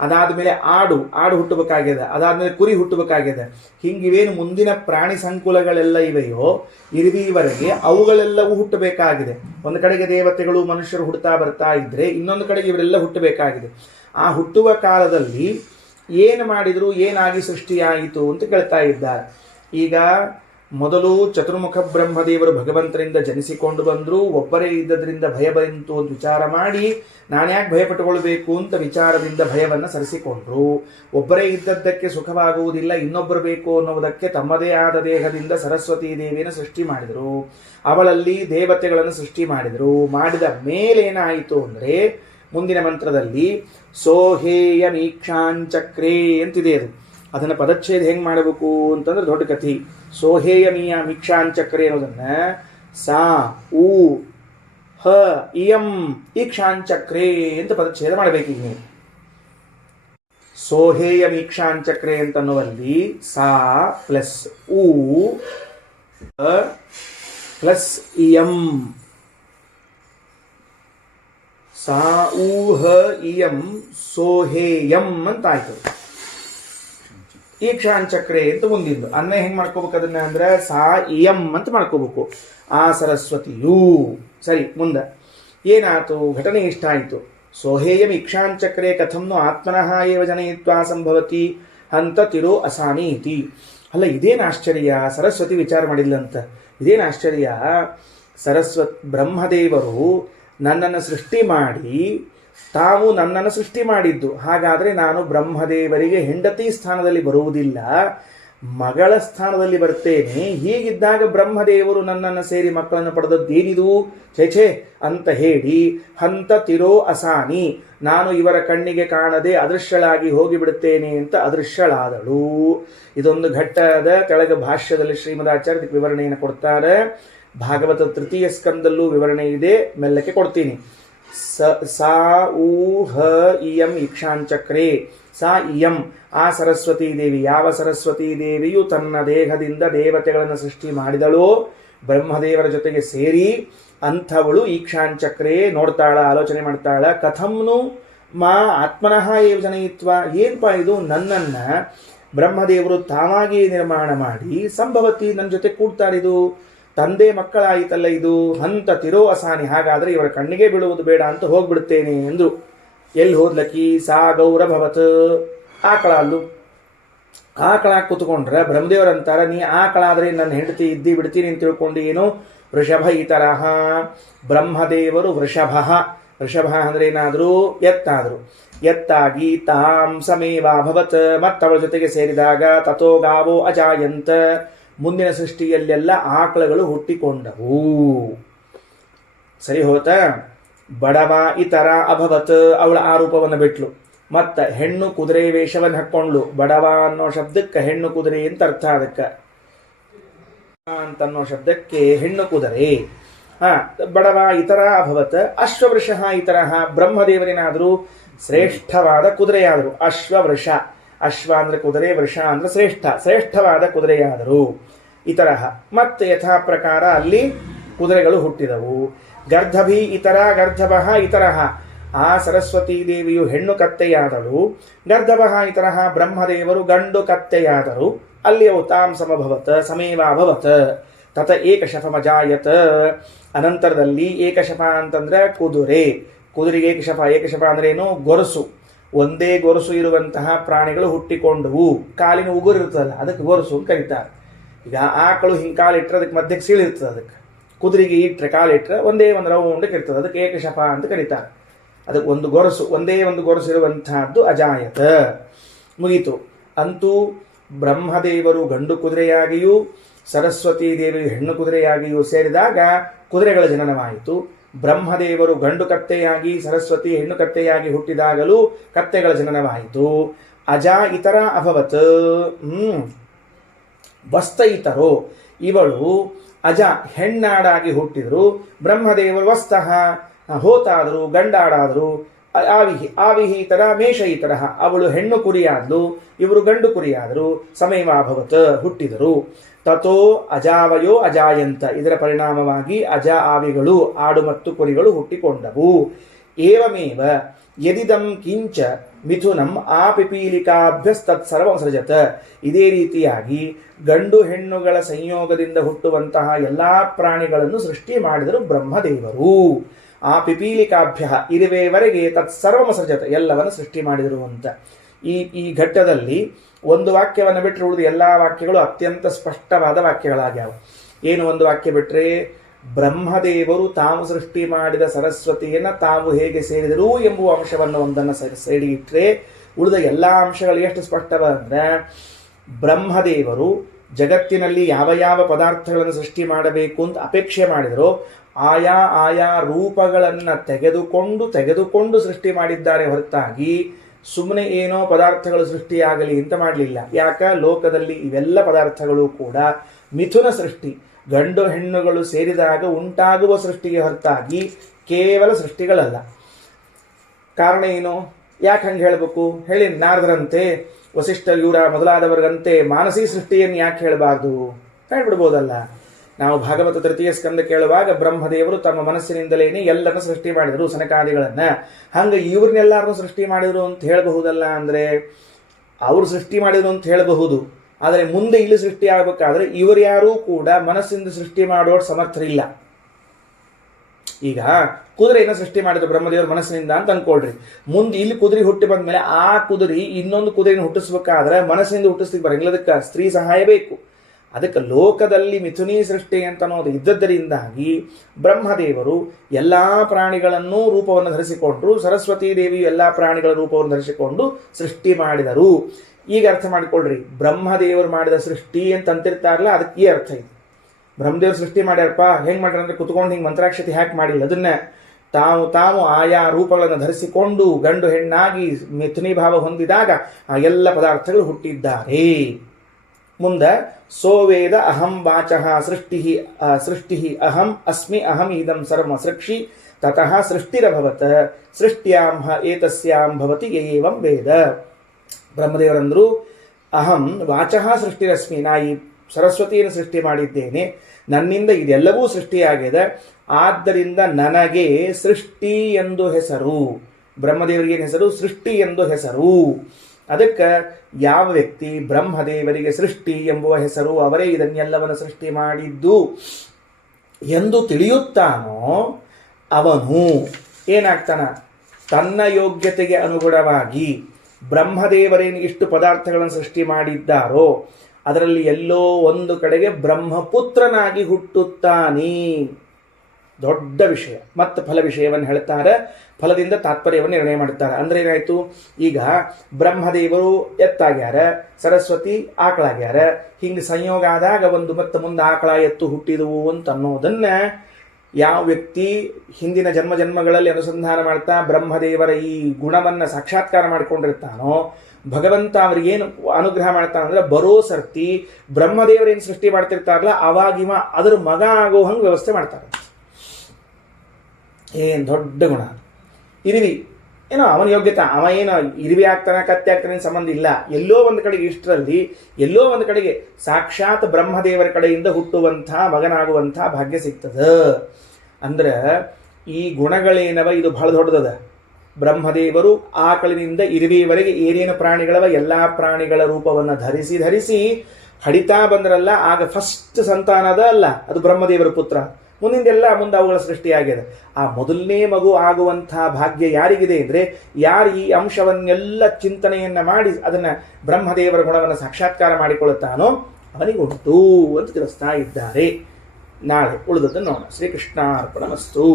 ಅದಾದ ಮೇಲೆ ಆಡು ಹುಟ್ಟಬೇಕಾಗ್ಯದ, ಅದಾದ್ಮೇಲೆ ಕುರಿ ಹುಟ್ಟಬೇಕಾಗ್ಯದ. ಹಿಂಗಿವೇನು ಮುಂದಿನ ಪ್ರಾಣಿ ಸಂಕುಲಗಳೆಲ್ಲ ಇವೆಯೋ ಇರುವಿವರೆಗೆ ಅವುಗಳೆಲ್ಲವೂ ಹುಟ್ಟಬೇಕಾಗಿದೆ. ಒಂದು ಕಡೆಗೆ ದೇವತೆಗಳು ಮನುಷ್ಯರು ಹುಡ್ತಾ ಬರ್ತಾ ಇದ್ರೆ, ಇನ್ನೊಂದು ಕಡೆಗೆ ಇವರೆಲ್ಲ ಹುಟ್ಟಬೇಕಾಗಿದೆ. ಆ ಹುಟ್ಟುವ ಕಾಲದಲ್ಲಿ ಏನು ಮಾಡಿದ್ರು, ಏನಾಗಿ ಸೃಷ್ಟಿಯಾಯಿತು ಅಂತ ಕೇಳ್ತಾ ಇದ್ದಾರೆ. ಈಗ ಮೊದಲು ಚತುರ್ಮುಖ ಬ್ರಹ್ಮದೇವರು ಭಗವಂತರಿಂದ ಜನಿಸಿಕೊಂಡು ಬಂದರು. ಒಬ್ಬರೇ ಇದ್ದದ್ರಿಂದ ಭಯ ಬಂತು ಅಂತ ವಿಚಾರ ಮಾಡಿ, ನಾನ್ಯಾಕೆ ಭಯಪಟ್ಟುಕೊಳ್ಬೇಕು ಅಂತ ವಿಚಾರದಿಂದ ಭಯವನ್ನು ಸರಿಸಿಕೊಂಡ್ರು. ಒಬ್ಬರೇ ಇದ್ದದ್ದಕ್ಕೆ ಸುಖವಾಗುವುದಿಲ್ಲ, ಇನ್ನೊಬ್ಬರು ಬೇಕು ಅನ್ನುವುದಕ್ಕೆ ತಮ್ಮದೇ ಆದ ದೇಹದಿಂದ ಸರಸ್ವತೀ ದೇವಿಯನ್ನು ಸೃಷ್ಟಿ ಮಾಡಿದರು. ಅವಳಲ್ಲಿ ದೇವತೆಗಳನ್ನು ಸೃಷ್ಟಿ ಮಾಡಿದರು. ಮಾಡಿದ ಮೇಲೇನಾಯಿತು ಅಂದರೆ, ಮುಂದಿನ ಮಂತ್ರದಲ್ಲಿ ಸೋಹೇಯ ಮೀಕ್ಷಾಂಚಕ್ರೇ ಅಂತಿದೆ. ಅದನ್ನು ಪದಚ್ಛೇದ ಹೆಂಗೆ ಮಾಡಬೇಕು ಅಂತಂದ್ರೆ ದೊಡ್ಡ ಕಥೆ. ಸೋಹೇಯಮೀಯ ಮೀಕ್ಷಾಂಚಕ್ರೆ ಅನ್ನೋದನ್ನ ಸಾ ಉ ಹ ಇಯಂ ಈಕ್ಷಾಂಚಕ್ರೆ ಅಂತ ಪದಚ್ಛೇದ ಮಾಡಬೇಕೀಗ ನೀವು. ಸೋಹೇಯ ಮೀಕ್ಷಾಂಚಕ್ರೆ ಅಂತನ್ನುವಲ್ಲಿ ಸಾ ಪ್ಲಸ್ ಉ ಪ್ಲಸ್ ಇಯಂ, ಸಾ ಉ ಹ ಇಯಂ ಸೋಹೇಯಂ ಅಂತ ಆಯ್ತು. ಈಕ್ಷಾಂಚಕ್ರೆ ಅಂತ ಮುಂದಿಂದು ಅನ್ನ ಹೆಂಗ್ ಮಾಡ್ಕೋಬೇಕು ಅದನ್ನ ಅಂದ್ರೆ ಸಾ ಇಯಂ ಅಂತ ಮಾಡ್ಕೋಬೇಕು. ಆ ಸರಸ್ವತಿಯು. ಸರಿ, ಮುಂದೆ ಏನಾಯ್ತು? ಘಟನೆ ಇಷ್ಟ ಆಯಿತು. ಸೋಹೇಯಂ ಇಕ್ಷಾಂಚಕ್ರೆ ಕಥಂನು ಆತ್ಮನಃ ಏವ ಜನಯಿತ್ವಾ ಸಂಭವತಿ ಅಂತ ತಿರೋ ಅಸಾನಿ ಇತಿ. ಅಲ್ಲ, ಇದೇನು ಆಶ್ಚರ್ಯ, ಸರಸ್ವತಿ ವಿಚಾರ ಮಾಡಿಲ್ಲಂತ. ಇದೇನು ಆಶ್ಚರ್ಯ, ಬ್ರಹ್ಮದೇವರು ನನ್ನನ್ನು ಸೃಷ್ಟಿ ಮಾಡಿ ತಾವು ನನ್ನನ್ನು ಸೃಷ್ಟಿ ಮಾಡಿದ್ದು. ಹಾಗಾದರೆ ನಾನು ಬ್ರಹ್ಮದೇವರಿಗೆ ಹೆಂಡತಿ ಸ್ಥಾನದಲ್ಲಿ ಬರುವುದಿಲ್ಲ, ಮಗಳ ಸ್ಥಾನದಲ್ಲಿ ಬರ್ತೇನೆ. ಹೀಗಿದ್ದಾಗ ಬ್ರಹ್ಮದೇವರು ನನ್ನನ್ನು ಸೇರಿ ಮಕ್ಕಳನ್ನು ಪಡೆದದ್ದೇನಿದು, ಛೇ ಅಂತ ಹೇಳಿ ಹಂತ ತಿರೋ ಅಸಾನಿ, ನಾನು ಇವರ ಕಣ್ಣಿಗೆ ಕಾಣದೆ ಅದೃಶ್ಯಳಾಗಿ ಹೋಗಿಬಿಡುತ್ತೇನೆ ಅಂತ ಅದೃಶ್ಯಳಾದಳು. ಇದೊಂದು ಘಟ್ಟದ ಕೆಳಗೆ ಭಾಷ್ಯದಲ್ಲಿ ಶ್ರೀಮದಾಚಾರ್ಯ ವಿವರಣೆಯನ್ನು ಕೊಡ್ತಾರೆ. ಭಾಗವತ ತೃತೀಯ ಸ್ಕಂದಲ್ಲೂ ವಿವರಣೆ ಇದೆ, ಮೆಲ್ಲಕ್ಕೆ ಕೊಡ್ತೀನಿ. ಸಾ ಊಹ ಇಯಂ ಇಕ್ಷಾಂಚಕ್ರೆ, ಸಾ ಇಯಂ ಆ ಸರಸ್ವತೀ ದೇವಿ, ಯಾವ ಸರಸ್ವತೀ ದೇವಿಯು ತನ್ನ ದೇಹದಿಂದ ದೇವತೆಗಳನ್ನು ಸೃಷ್ಟಿ ಮಾಡಿದಳೋ ಬ್ರಹ್ಮದೇವರ ಜೊತೆಗೆ ಸೇರಿ, ಅಂಥವಳು ಈಕ್ಷಾಂಚಕ್ರೆ ನೋಡ್ತಾಳ, ಆಲೋಚನೆ ಮಾಡ್ತಾಳ. ಕಥಂನು ಮಾ ಆತ್ಮನಃ ಏವ ಜನಯಿತ್ವ, ಏನ್ಪಾ ಇದು, ನನ್ನನ್ನ ಬ್ರಹ್ಮದೇವರು ತಾವಾಗಿ ನಿರ್ಮಾಣ ಮಾಡಿ ಸಂಭವತಿ ನನ್ನ ಜೊತೆ ಕೂಡ್ತಾರಿದು, ತಂದೆ ಮಕ್ಕಳಾಯಿತಲ್ಲ ಇದು. ಹಂತ ತಿರೋ ಅಸಾನಿ, ಹಾಗಾದ್ರೆ ಇವರ ಕಣ್ಣಿಗೆ ಬೀಳುವುದು ಬೇಡ ಅಂತ ಹೋಗ್ಬಿಡುತ್ತೇನೆ ಎಂದು. ಎಲ್ಲಿ ಹೋದ್ಲಕ್ಕಿ, ಸಾ ಗೌರಭವತ್, ಆಕಳ ಅಲ್ಲು. ಆಕಳ ಕೂತ್ಕೊಂಡ್ರೆ ಬ್ರಹ್ಮದೇವರಂತಾರ, ನೀ ಆಕಳಾದ್ರೆ ನನ್ನ ಹೆಂಡತಿ ಇದ್ದಿ ಬಿಡ್ತೀನಿ ಅಂತ ತಿಳ್ಕೊಂಡು ಏನು, ವೃಷಭ ಈ ತರಹ. ಬ್ರಹ್ಮದೇವರು ವೃಷಭ, ವೃಷಭ ಅಂದ್ರೆ ಏನಾದ್ರು ಎತ್ತಾದ್ರು, ಎತ್ತಾಗಿ ತಾಂ ಸಮೇವಾಭವತ್, ಮತ್ತವಳ ಜೊತೆಗೆ ಸೇರಿದಾಗ ತಥೋ ಗಾವೋ ಅಜಾಯಂತ, ಮುಂದಿನ ಸೃಷ್ಟಿಯಲ್ಲೆಲ್ಲ ಆಕಳಗಳು ಹುಟ್ಟಿಕೊಂಡವು. ಸರಿ ಹೋತ. ಬಡವ ಇತರ ಅಭವತ್, ಅವಳ ಆರೂಪವನ್ನು ಬಿಟ್ಲು. ಮತ್ತ ಹೆಣ್ಣು ಕುದುರೆ ವೇಷವನ್ನು ಹಾಕ್ಕೊಂಡ್ಲು. ಬಡವ ಅನ್ನೋ ಶಬ್ದಕ್ಕೆ ಹೆಣ್ಣು ಕುದುರೆ ಅಂತ ಅರ್ಥ, ಅದಕ್ಕೆ ಅಂತನ್ನೋ ಶಬ್ದಕ್ಕೆ ಹೆಣ್ಣು ಕುದುರೆ. ಬಡವ ಇತರ ಅಭವತ್ ಅಶ್ವವೃಷ ಇತರ, ಬ್ರಹ್ಮದೇವರೇನಾದರೂ ಶ್ರೇಷ್ಠವಾದ ಕುದುರೆಯಾದರು. ಅಶ್ವವೃಷ, ಅಶ್ವ ಅಂದ್ರೆ ಕುದುರೆ, ವೃಷ ಅಂದ್ರೆ ಶ್ರೇಷ್ಠವಾದ ಕುದುರೆಯಾದರು. ಇತರ ಮತ್ತೆ ಯಥಾ ಪ್ರಕಾರ ಅಲ್ಲಿ ಕುದುರೆಗಳು ಹುಟ್ಟಿದವು. ಗರ್ಧಭಿ ಇತರ ಗರ್ಧಭ ಇತರ, ಆ ಸರಸ್ವತೀ ದೇವಿಯು ಹೆಣ್ಣು ಕತ್ತೆಯಾದಳು. ಗರ್ಧಭ ಇತರ, ಬ್ರಹ್ಮದೇವರು ಗಂಡು ಕತ್ತೆಯಾದರು. ಅಲ್ಲಿ ಅವು ತಾಂ ಸಮಭವತ್ ಸಮೇವಾಭವತ್. ತತ ಏಕಶಫಮಜಾಯತ, ಅನಂತರದಲ್ಲಿ ಏಕಶಫ ಅಂತಂದ್ರೆ ಕುದುರೆ. ಕುದುರೆಗೆ ಏಕಶಫ ಅಂದ್ರೇನು, ಗೊರಸು. ಒಂದೇ ಗೊರಸು ಇರುವಂತಹ ಪ್ರಾಣಿಗಳು ಹುಟ್ಟಿಕೊಂಡವು. ಕಾಲಿನ ಉಗುರು ಇರ್ತದಲ್ಲ, ಅದಕ್ಕೆ ಗೊರಸು ಅಂತ ಕರೀತಾರೆ. ಈಗ ಆಕಳು ಹಿಂಗೆ ಕಾಲಿಟ್ರೆ ಅದಕ್ಕೆ ಮಧ್ಯಕ್ಕೆ ಸೀಳಿರ್ತದೆ, ಅದಕ್ಕೆ ಕುದುರೆಗೆ ಇಟ್ಟರೆ ಕಾಲಿಟ್ರೆ ಒಂದೇ ಒಂದು ರೌಂಡಕ್ಕೆ ಇರ್ತದೆ, ಅದಕ್ಕೆ ಏಕಶಫ ಅಂತ ಕರೀತಾರೆ. ಅದಕ್ಕೆ ಒಂದು ಗೊರಸು, ಒಂದೇ ಒಂದು ಗೊರಸು ಇರುವಂತಹದ್ದು ಅಜಾಯತ. ಮುಗೀತು. ಅಂತೂ ಬ್ರಹ್ಮದೇವರು ಗಂಡು ಕುದುರೆಯಾಗಿಯೂ ಸರಸ್ವತೀ ದೇವಿಯು ಹೆಣ್ಣು ಕುದುರೆಯಾಗಿಯೂ ಸೇರಿದಾಗ ಕುದುರೆಗಳ ಜನನವಾಯಿತು. ಬ್ರಹ್ಮದೇವರು ಗಂಡು ಕತ್ತೆಯಾಗಿ ಸರಸ್ವತಿ ಹೆಣ್ಣು ಕತ್ತೆಯಾಗಿ ಹುಟ್ಟಿದಾಗಲೂ ಕತ್ತೆಗಳ ಜನನವಾಯಿತು. ಅಜ ಇತರ ಅಭವತ್, ವಸ್ತ ಇತರೋ, ಇವಳು ಅಜ ಹೆಣ್ಣಾಡಾಗಿ ಹುಟ್ಟಿದ್ರು. ಬ್ರಹ್ಮದೇವರು ವಸ್ತಃ ಹೋತಾದರು, ಗಂಡಾಡಾದರು. ಆವಿಹಿ ಇತರ ಮೇಷ ಇತರ, ಅವಳು ಹೆಣ್ಣು ಕುರಿಯಾದ್ಲು, ಇವರು ಗಂಡು ಕುರಿಯಾದರು. ಸಮಯವಾಭವತ್ ಹುಟ್ಟಿದರು. ತಥೋ ಅಜಾವಯೋ ಅಜಾಯಂತ, ಇದರ ಪರಿಣಾಮವಾಗಿ ಅಜ ಆವಿಗಳು ಆಡು ಮತ್ತು ಕುರಿಗಳು ಹುಟ್ಟಿಕೊಂಡವು. ಏವಮೇವ ಯದಿದಂ ಕಿಂಚ ಮಿಥುನಂ ಆ ಪಿಪೀಲಿಕಾಭ್ಯಸ್ತತ್ಸರ್ವ ಸೃಜತ, ಇದೇ ರೀತಿಯಾಗಿ ಗಂಡು ಹೆಣ್ಣುಗಳ ಸಂಯೋಗದಿಂದ ಹುಟ್ಟುವಂತಹ ಎಲ್ಲಾ ಪ್ರಾಣಿಗಳನ್ನು ಸೃಷ್ಟಿ ಮಾಡಿದರು ಬ್ರಹ್ಮದೇವರು. ಆ ಪಿಪೀಲಿಕಾಭ್ಯ ಇರುವೆವರೆಗೆ ತತ್ಸರ್ವ ಸೃಜತ, ಎಲ್ಲವನ್ನು ಸೃಷ್ಟಿ ಮಾಡಿದರು ಅಂತ. ಈ ಘಟ್ಟದಲ್ಲಿ ಒಂದು ವಾಕ್ಯವನ್ನು ಬಿಟ್ಟರೆ ಉಳಿದ ಎಲ್ಲ ವಾಕ್ಯಗಳು ಅತ್ಯಂತ ಸ್ಪಷ್ಟವಾದ ವಾಕ್ಯಗಳಾಗ್ಯಾವ. ಏನು ಒಂದು ವಾಕ್ಯ ಬಿಟ್ಟರೆ, ಬ್ರಹ್ಮದೇವರು ತಾವು ಸೃಷ್ಟಿ ಮಾಡಿದ ಸರಸ್ವತಿಯನ್ನು ತಾವು ಹೇಗೆ ಸೇರಿದರು ಎಂಬುವ ಅಂಶವನ್ನು ಒಂದನ್ನು ಸೈಡಿಗಿಟ್ಟರೆ ಉಳಿದ ಎಲ್ಲ ಅಂಶಗಳು ಎಷ್ಟು ಸ್ಪಷ್ಟವ ಅಂದರೆ, ಬ್ರಹ್ಮದೇವರು ಜಗತ್ತಿನಲ್ಲಿ ಯಾವ ಯಾವ ಪದಾರ್ಥಗಳನ್ನು ಸೃಷ್ಟಿ ಮಾಡಬೇಕು ಅಂತ ಅಪೇಕ್ಷೆ ಮಾಡಿದರೋ ಆಯಾ ರೂಪಗಳನ್ನು ತೆಗೆದುಕೊಂಡು ಸೃಷ್ಟಿ ಮಾಡಿದ್ದಾರೆ ಹೊರತಾಗಿ ಸುಮ್ಮನೆ ಏನೋ ಪದಾರ್ಥಗಳು ಸೃಷ್ಟಿಯಾಗಲಿ ಅಂತ ಮಾಡಲಿಲ್ಲ. ಯಾಕ, ಲೋಕದಲ್ಲಿ ಇವೆಲ್ಲ ಪದಾರ್ಥಗಳು ಕೂಡ ಮಿಥುನ ಸೃಷ್ಟಿ, ಗಂಡು ಹೆಣ್ಣುಗಳು ಸೇರಿದಾಗ ಉಂಟಾಗುವ ಸೃಷ್ಟಿಗೆ ಹೊರತಾಗಿ ಕೇವಲ ಸೃಷ್ಟಿಗಳಲ್ಲ. ಕಾರಣ ಏನು, ಯಾಕೆ ಹಂಗೆ ಹೇಳಬೇಕು ಹೇಳಿ, ನಾರದರಂತೆ ವಸಿಷ್ಠ ಯೂರ ಮೊದಲಾದವರಿಗಂತೆ ಮಾನಸಿ ಸೃಷ್ಟಿಯನ್ನು ಯಾಕೆ ಹೇಳಬಾರ್ದು, ಹೇಳ್ಬಿಡ್ಬೋದಲ್ಲ. ನಾವು ಭಾಗವತ ತೃತೀಯ ಸ್ಕಂದ ಕೇಳುವಾಗ ಬ್ರಹ್ಮದೇವರು ತಮ್ಮ ಮನಸ್ಸಿನಿಂದಲೇನೆ ಎಲ್ಲರನ್ನ ಸೃಷ್ಟಿ ಮಾಡಿದರು, ಸನಕಾದಿಗಳನ್ನ. ಹಂಗೆ ಇವ್ರನ್ನೆಲ್ಲರನ್ನೂ ಸೃಷ್ಟಿ ಮಾಡಿದರು ಅಂತ ಹೇಳಬಹುದಲ್ಲ. ಅಂದರೆ ಅವರು ಸೃಷ್ಟಿ ಮಾಡಿದ್ರು ಅಂತ ಹೇಳಬಹುದು, ಆದರೆ ಮುಂದೆ ಇಲ್ಲಿ ಸೃಷ್ಟಿ ಆಗಬೇಕಾದ್ರೆ ಇವರು ಯಾರೂ ಕೂಡ ಮನಸ್ಸಿಂದ ಸೃಷ್ಟಿ ಮಾಡೋರು ಸಮರ್ಥರಿಲ್ಲ. ಈಗ ಕುದುರೆಯನ್ನು ಸೃಷ್ಟಿ ಮಾಡಿದ್ರು ಬ್ರಹ್ಮದೇವರ ಮನಸ್ಸಿನಿಂದ ಅಂತ ಅನ್ಕೊಳ್ರಿ. ಮುಂದೆ ಇಲ್ಲಿ ಕುದುರೆ ಹುಟ್ಟಿ ಬಂದ್ಮೇಲೆ ಆ ಕುದುರೆ ಇನ್ನೊಂದು ಕುದುರೆಯನ್ನು ಹುಟ್ಟಿಸ್ಬೇಕಾದ್ರೆ ಮನಸ್ಸಿನಿಂದ ಹುಟ್ಟಿಸ್ಲಿಕ್ಕೆ ಬರಂಗಿಲ್ಲ, ಅದಕ್ಕೆ ಸ್ತ್ರೀ ಸಹಾಯ ಬೇಕು. ಅದಕ್ಕೆ ಲೋಕದಲ್ಲಿ ಮಿಥುನಿ ಸೃಷ್ಟಿ ಅಂತ ಅನ್ನೋದು ಇದ್ದದ್ದರಿಂದಾಗಿ ಬ್ರಹ್ಮದೇವರು ಎಲ್ಲ ಪ್ರಾಣಿಗಳನ್ನೂ ರೂಪವನ್ನು ಧರಿಸಿಕೊಂಡ್ರು. ಸರಸ್ವತೀ ದೇವಿಯು ಎಲ್ಲ ಪ್ರಾಣಿಗಳ ರೂಪವನ್ನು ಧರಿಸಿಕೊಂಡು ಸೃಷ್ಟಿ ಮಾಡಿದರು. ಈಗ ಅರ್ಥ ಮಾಡಿಕೊಳ್ಳ್ರಿ, ಬ್ರಹ್ಮದೇವರು ಮಾಡಿದ ಸೃಷ್ಟಿ ಅಂತ ಅಂತಿರ್ತಾರಲ್ಲ, ಅದಕ್ಕೆ ಈ ಅರ್ಥ ಇದೆ. ಬ್ರಹ್ಮದೇವರು ಸೃಷ್ಟಿ ಮಾಡ್ಯಾರಪ್ಪ, ಹೆಂಗೆ ಮಾಡ್ಯಾರ ಅಂದ್ರೆ ಕುತ್ಕೊಂಡು ಹಿಂಗೆ ಮಂತ್ರಾಕ್ಷತೆ ಹ್ಯಾಕ್ ಮಾಡಿಲ್ಲ, ಅದನ್ನ ತಾವು ಆಯಾ ರೂಪಗಳನ್ನು ಧರಿಸಿಕೊಂಡು ಗಂಡು ಹೆಣ್ಣಾಗಿ ಮಿಥುನಿ ಭಾವ ಹೊಂದಿದಾಗ ಆ ಎಲ್ಲ ಪದಾರ್ಥಗಳು ಹುಟ್ಟಿದ್ದಾರೆ. ಮುಂದೆ ಸೋವೇದ ಅಹಂ ವಾಚಃ ಸೃಷ್ಟಿ ಅಹಂ ಅಸ್ಮಿ ಅಹಂ ಇದಂ ಸರ್ವ ಸೃಕ್ಷಿ ತತಃ ಸೃಷ್ಟಿರಭವತ್ ಸೃಷ್ಟ್ಯಾಂ ಏತಸ್ಯಾಂ ಭವತಿ ಏವಂ ವೇದ. ಬ್ರಹ್ಮದೇವರಂದ್ರು, ಅಹಂ ವಾಚಃ ಸೃಷ್ಟಿರಸ್ಮಿ, ನಾ ಈ ಸರಸ್ವತಿಯನ್ನು ಸೃಷ್ಟಿ ಮಾಡಿದ್ದೇನೆ, ನನ್ನಿಂದ ಇದೆಲ್ಲವೂ ಸೃಷ್ಟಿಯಾಗಿದೆ, ಆದ್ದರಿಂದ ನನಗೆ ಸೃಷ್ಟಿ ಎಂದು ಹೆಸರು. ಬ್ರಹ್ಮದೇವರಿಗೇನು ಹೆಸರು? ಸೃಷ್ಟಿ ಎಂದು ಹೆಸರು. ಅದಕ್ಕೆ ಯಾವ ವ್ಯಕ್ತಿ ಬ್ರಹ್ಮದೇವರಿಗೆ ಸೃಷ್ಟಿ ಎಂಬುವ ಹೆಸರು, ಅವರೇ ಇದನ್ನೆಲ್ಲವನ್ನು ಸೃಷ್ಟಿ ಮಾಡಿದ್ದು ಎಂದು ತಿಳಿಯುತ್ತಾನೋ ಅವನು ಏನಾಗ್ತಾನ? ತನ್ನ ಯೋಗ್ಯತೆಗೆ ಅನುಗುಣವಾಗಿ ಬ್ರಹ್ಮದೇವರೇನು ಇಷ್ಟು ಪದಾರ್ಥಗಳನ್ನು ಸೃಷ್ಟಿ ಮಾಡಿದ್ದಾರೋ ಅದರಲ್ಲಿ ಎಲ್ಲೋ ಒಂದು ಕಡೆಗೆ ಬ್ರಹ್ಮಪುತ್ರನಾಗಿ ಹುಟ್ಟುತ್ತಾನೆ. ದೊಡ್ಡ ವಿಷಯ. ಮತ್ತು ಫಲ ವಿಷಯವನ್ನು ಹೇಳ್ತಾರೆ, ಫಲದಿಂದ ತಾತ್ಪರ್ಯವನ್ನು ನಿರ್ಣಯ ಮಾಡುತ್ತಾರೆ. ಅಂದ್ರೆ ಏನಾಯ್ತು? ಈಗ ಬ್ರಹ್ಮದೇವರು ಎತ್ತಾಗ್ಯಾರ, ಸರಸ್ವತಿ ಆಕಳಾಗ್ಯಾರ, ಹಿಂಗೆ ಸಂಯೋಗ ಆದಾಗ ಒಂದು ಮತ್ತೆ ಮುಂದೆ ಆಕಳ ಎತ್ತು ಹುಟ್ಟಿದವು ಅಂತ ಅನ್ನೋದನ್ನ ಯಾವ ವ್ಯಕ್ತಿ ಹಿಂದಿನ ಜನ್ಮಗಳಲ್ಲಿ ಅನುಸಂಧಾನ ಮಾಡ್ತಾ ಬ್ರಹ್ಮದೇವರ ಈ ಗುಣವನ್ನ ಸಾಕ್ಷಾತ್ಕಾರ ಮಾಡಿಕೊಂಡಿರ್ತಾನೋ, ಭಗವಂತ ಅವ್ರಿಗೇನು ಅನುಗ್ರಹ ಮಾಡ್ತಾನಂದ್ರೆ ಬರೋ ಸರ್ತಿ ಬ್ರಹ್ಮದೇವರೇನು ಸೃಷ್ಟಿ ಮಾಡ್ತಿರ್ತಾರಲ್ಲ ಅವಾಗಿವ ಅದ್ರ ಮಗ ಆಗೋ ಹಂಗೆ ವ್ಯವಸ್ಥೆ ಮಾಡ್ತಾರೆ. ಏನು ದೊಡ್ಡ ಗುಣ. ಇರುವಿ ಏನೋ ಅವನ ಯೋಗ್ಯತೆ, ಅವ ಏನೋ ಇರುವೆ ಆಗ್ತಾನೆ ಕತ್ತೆ ಆಗ್ತಾನೆ ಸಂಬಂಧ ಇಲ್ಲ. ಎಲ್ಲೋ ಒಂದು ಕಡೆಗೆ ಇಷ್ಟರಲ್ಲಿ ಎಲ್ಲೋ ಒಂದು ಕಡೆಗೆ ಸಾಕ್ಷಾತ್ ಬ್ರಹ್ಮದೇವರ ಕಡೆಯಿಂದ ಹುಟ್ಟುವಂಥ ಮಗನಾಗುವಂಥ ಭಾಗ್ಯ ಸಿಗ್ತದ. ಅಂದ್ರೆ ಈ ಗುಣಗಳೇನವ ಇದು ಬಹಳ ದೊಡ್ಡದದ. ಬ್ರಹ್ಮದೇವರು ಆಕಳಿನಿಂದ ಇರುವೆಯವರೆಗೆ ಏನೇನು ಪ್ರಾಣಿಗಳವ ಎಲ್ಲ ಪ್ರಾಣಿಗಳ ರೂಪವನ್ನು ಧರಿಸಿ ಹಡಿತಾ ಬಂದ್ರಲ್ಲ, ಆಗ ಫಸ್ಟ್ ಸಂತಾನದ ಅಲ್ಲ ಅದು ಬ್ರಹ್ಮದೇವರ ಪುತ್ರ. ಮುಂದಿಂದೆಲ್ಲ ಮುಂದೆ ಅವುಗಳ ಸೃಷ್ಟಿಯಾಗಿದೆ. ಆ ಮೊದಲನೇ ಮಗು ಆಗುವಂಥ ಭಾಗ್ಯ ಯಾರಿಗಿದೆ ಅಂದರೆ, ಯಾರು ಈ ಅಂಶವನ್ನೆಲ್ಲ ಚಿಂತನೆಯನ್ನ ಮಾಡಿ ಅದನ್ನ ಬ್ರಹ್ಮದೇವರ ಗುಣವನ್ನು ಸಾಕ್ಷಾತ್ಕಾರ ಮಾಡಿಕೊಳ್ಳುತ್ತಾನೋ ಅವನಿಗುಂಟು ಅಂತ ತಿಳಿಸ್ತಾ ಇದ್ದಾರೆ. ನಾಳೆ ಉಳಿದದ್ದು ನೋಡೋಣ. ಶ್ರೀಕೃಷ್ಣಾರ್ಪಣಮಸ್ತು.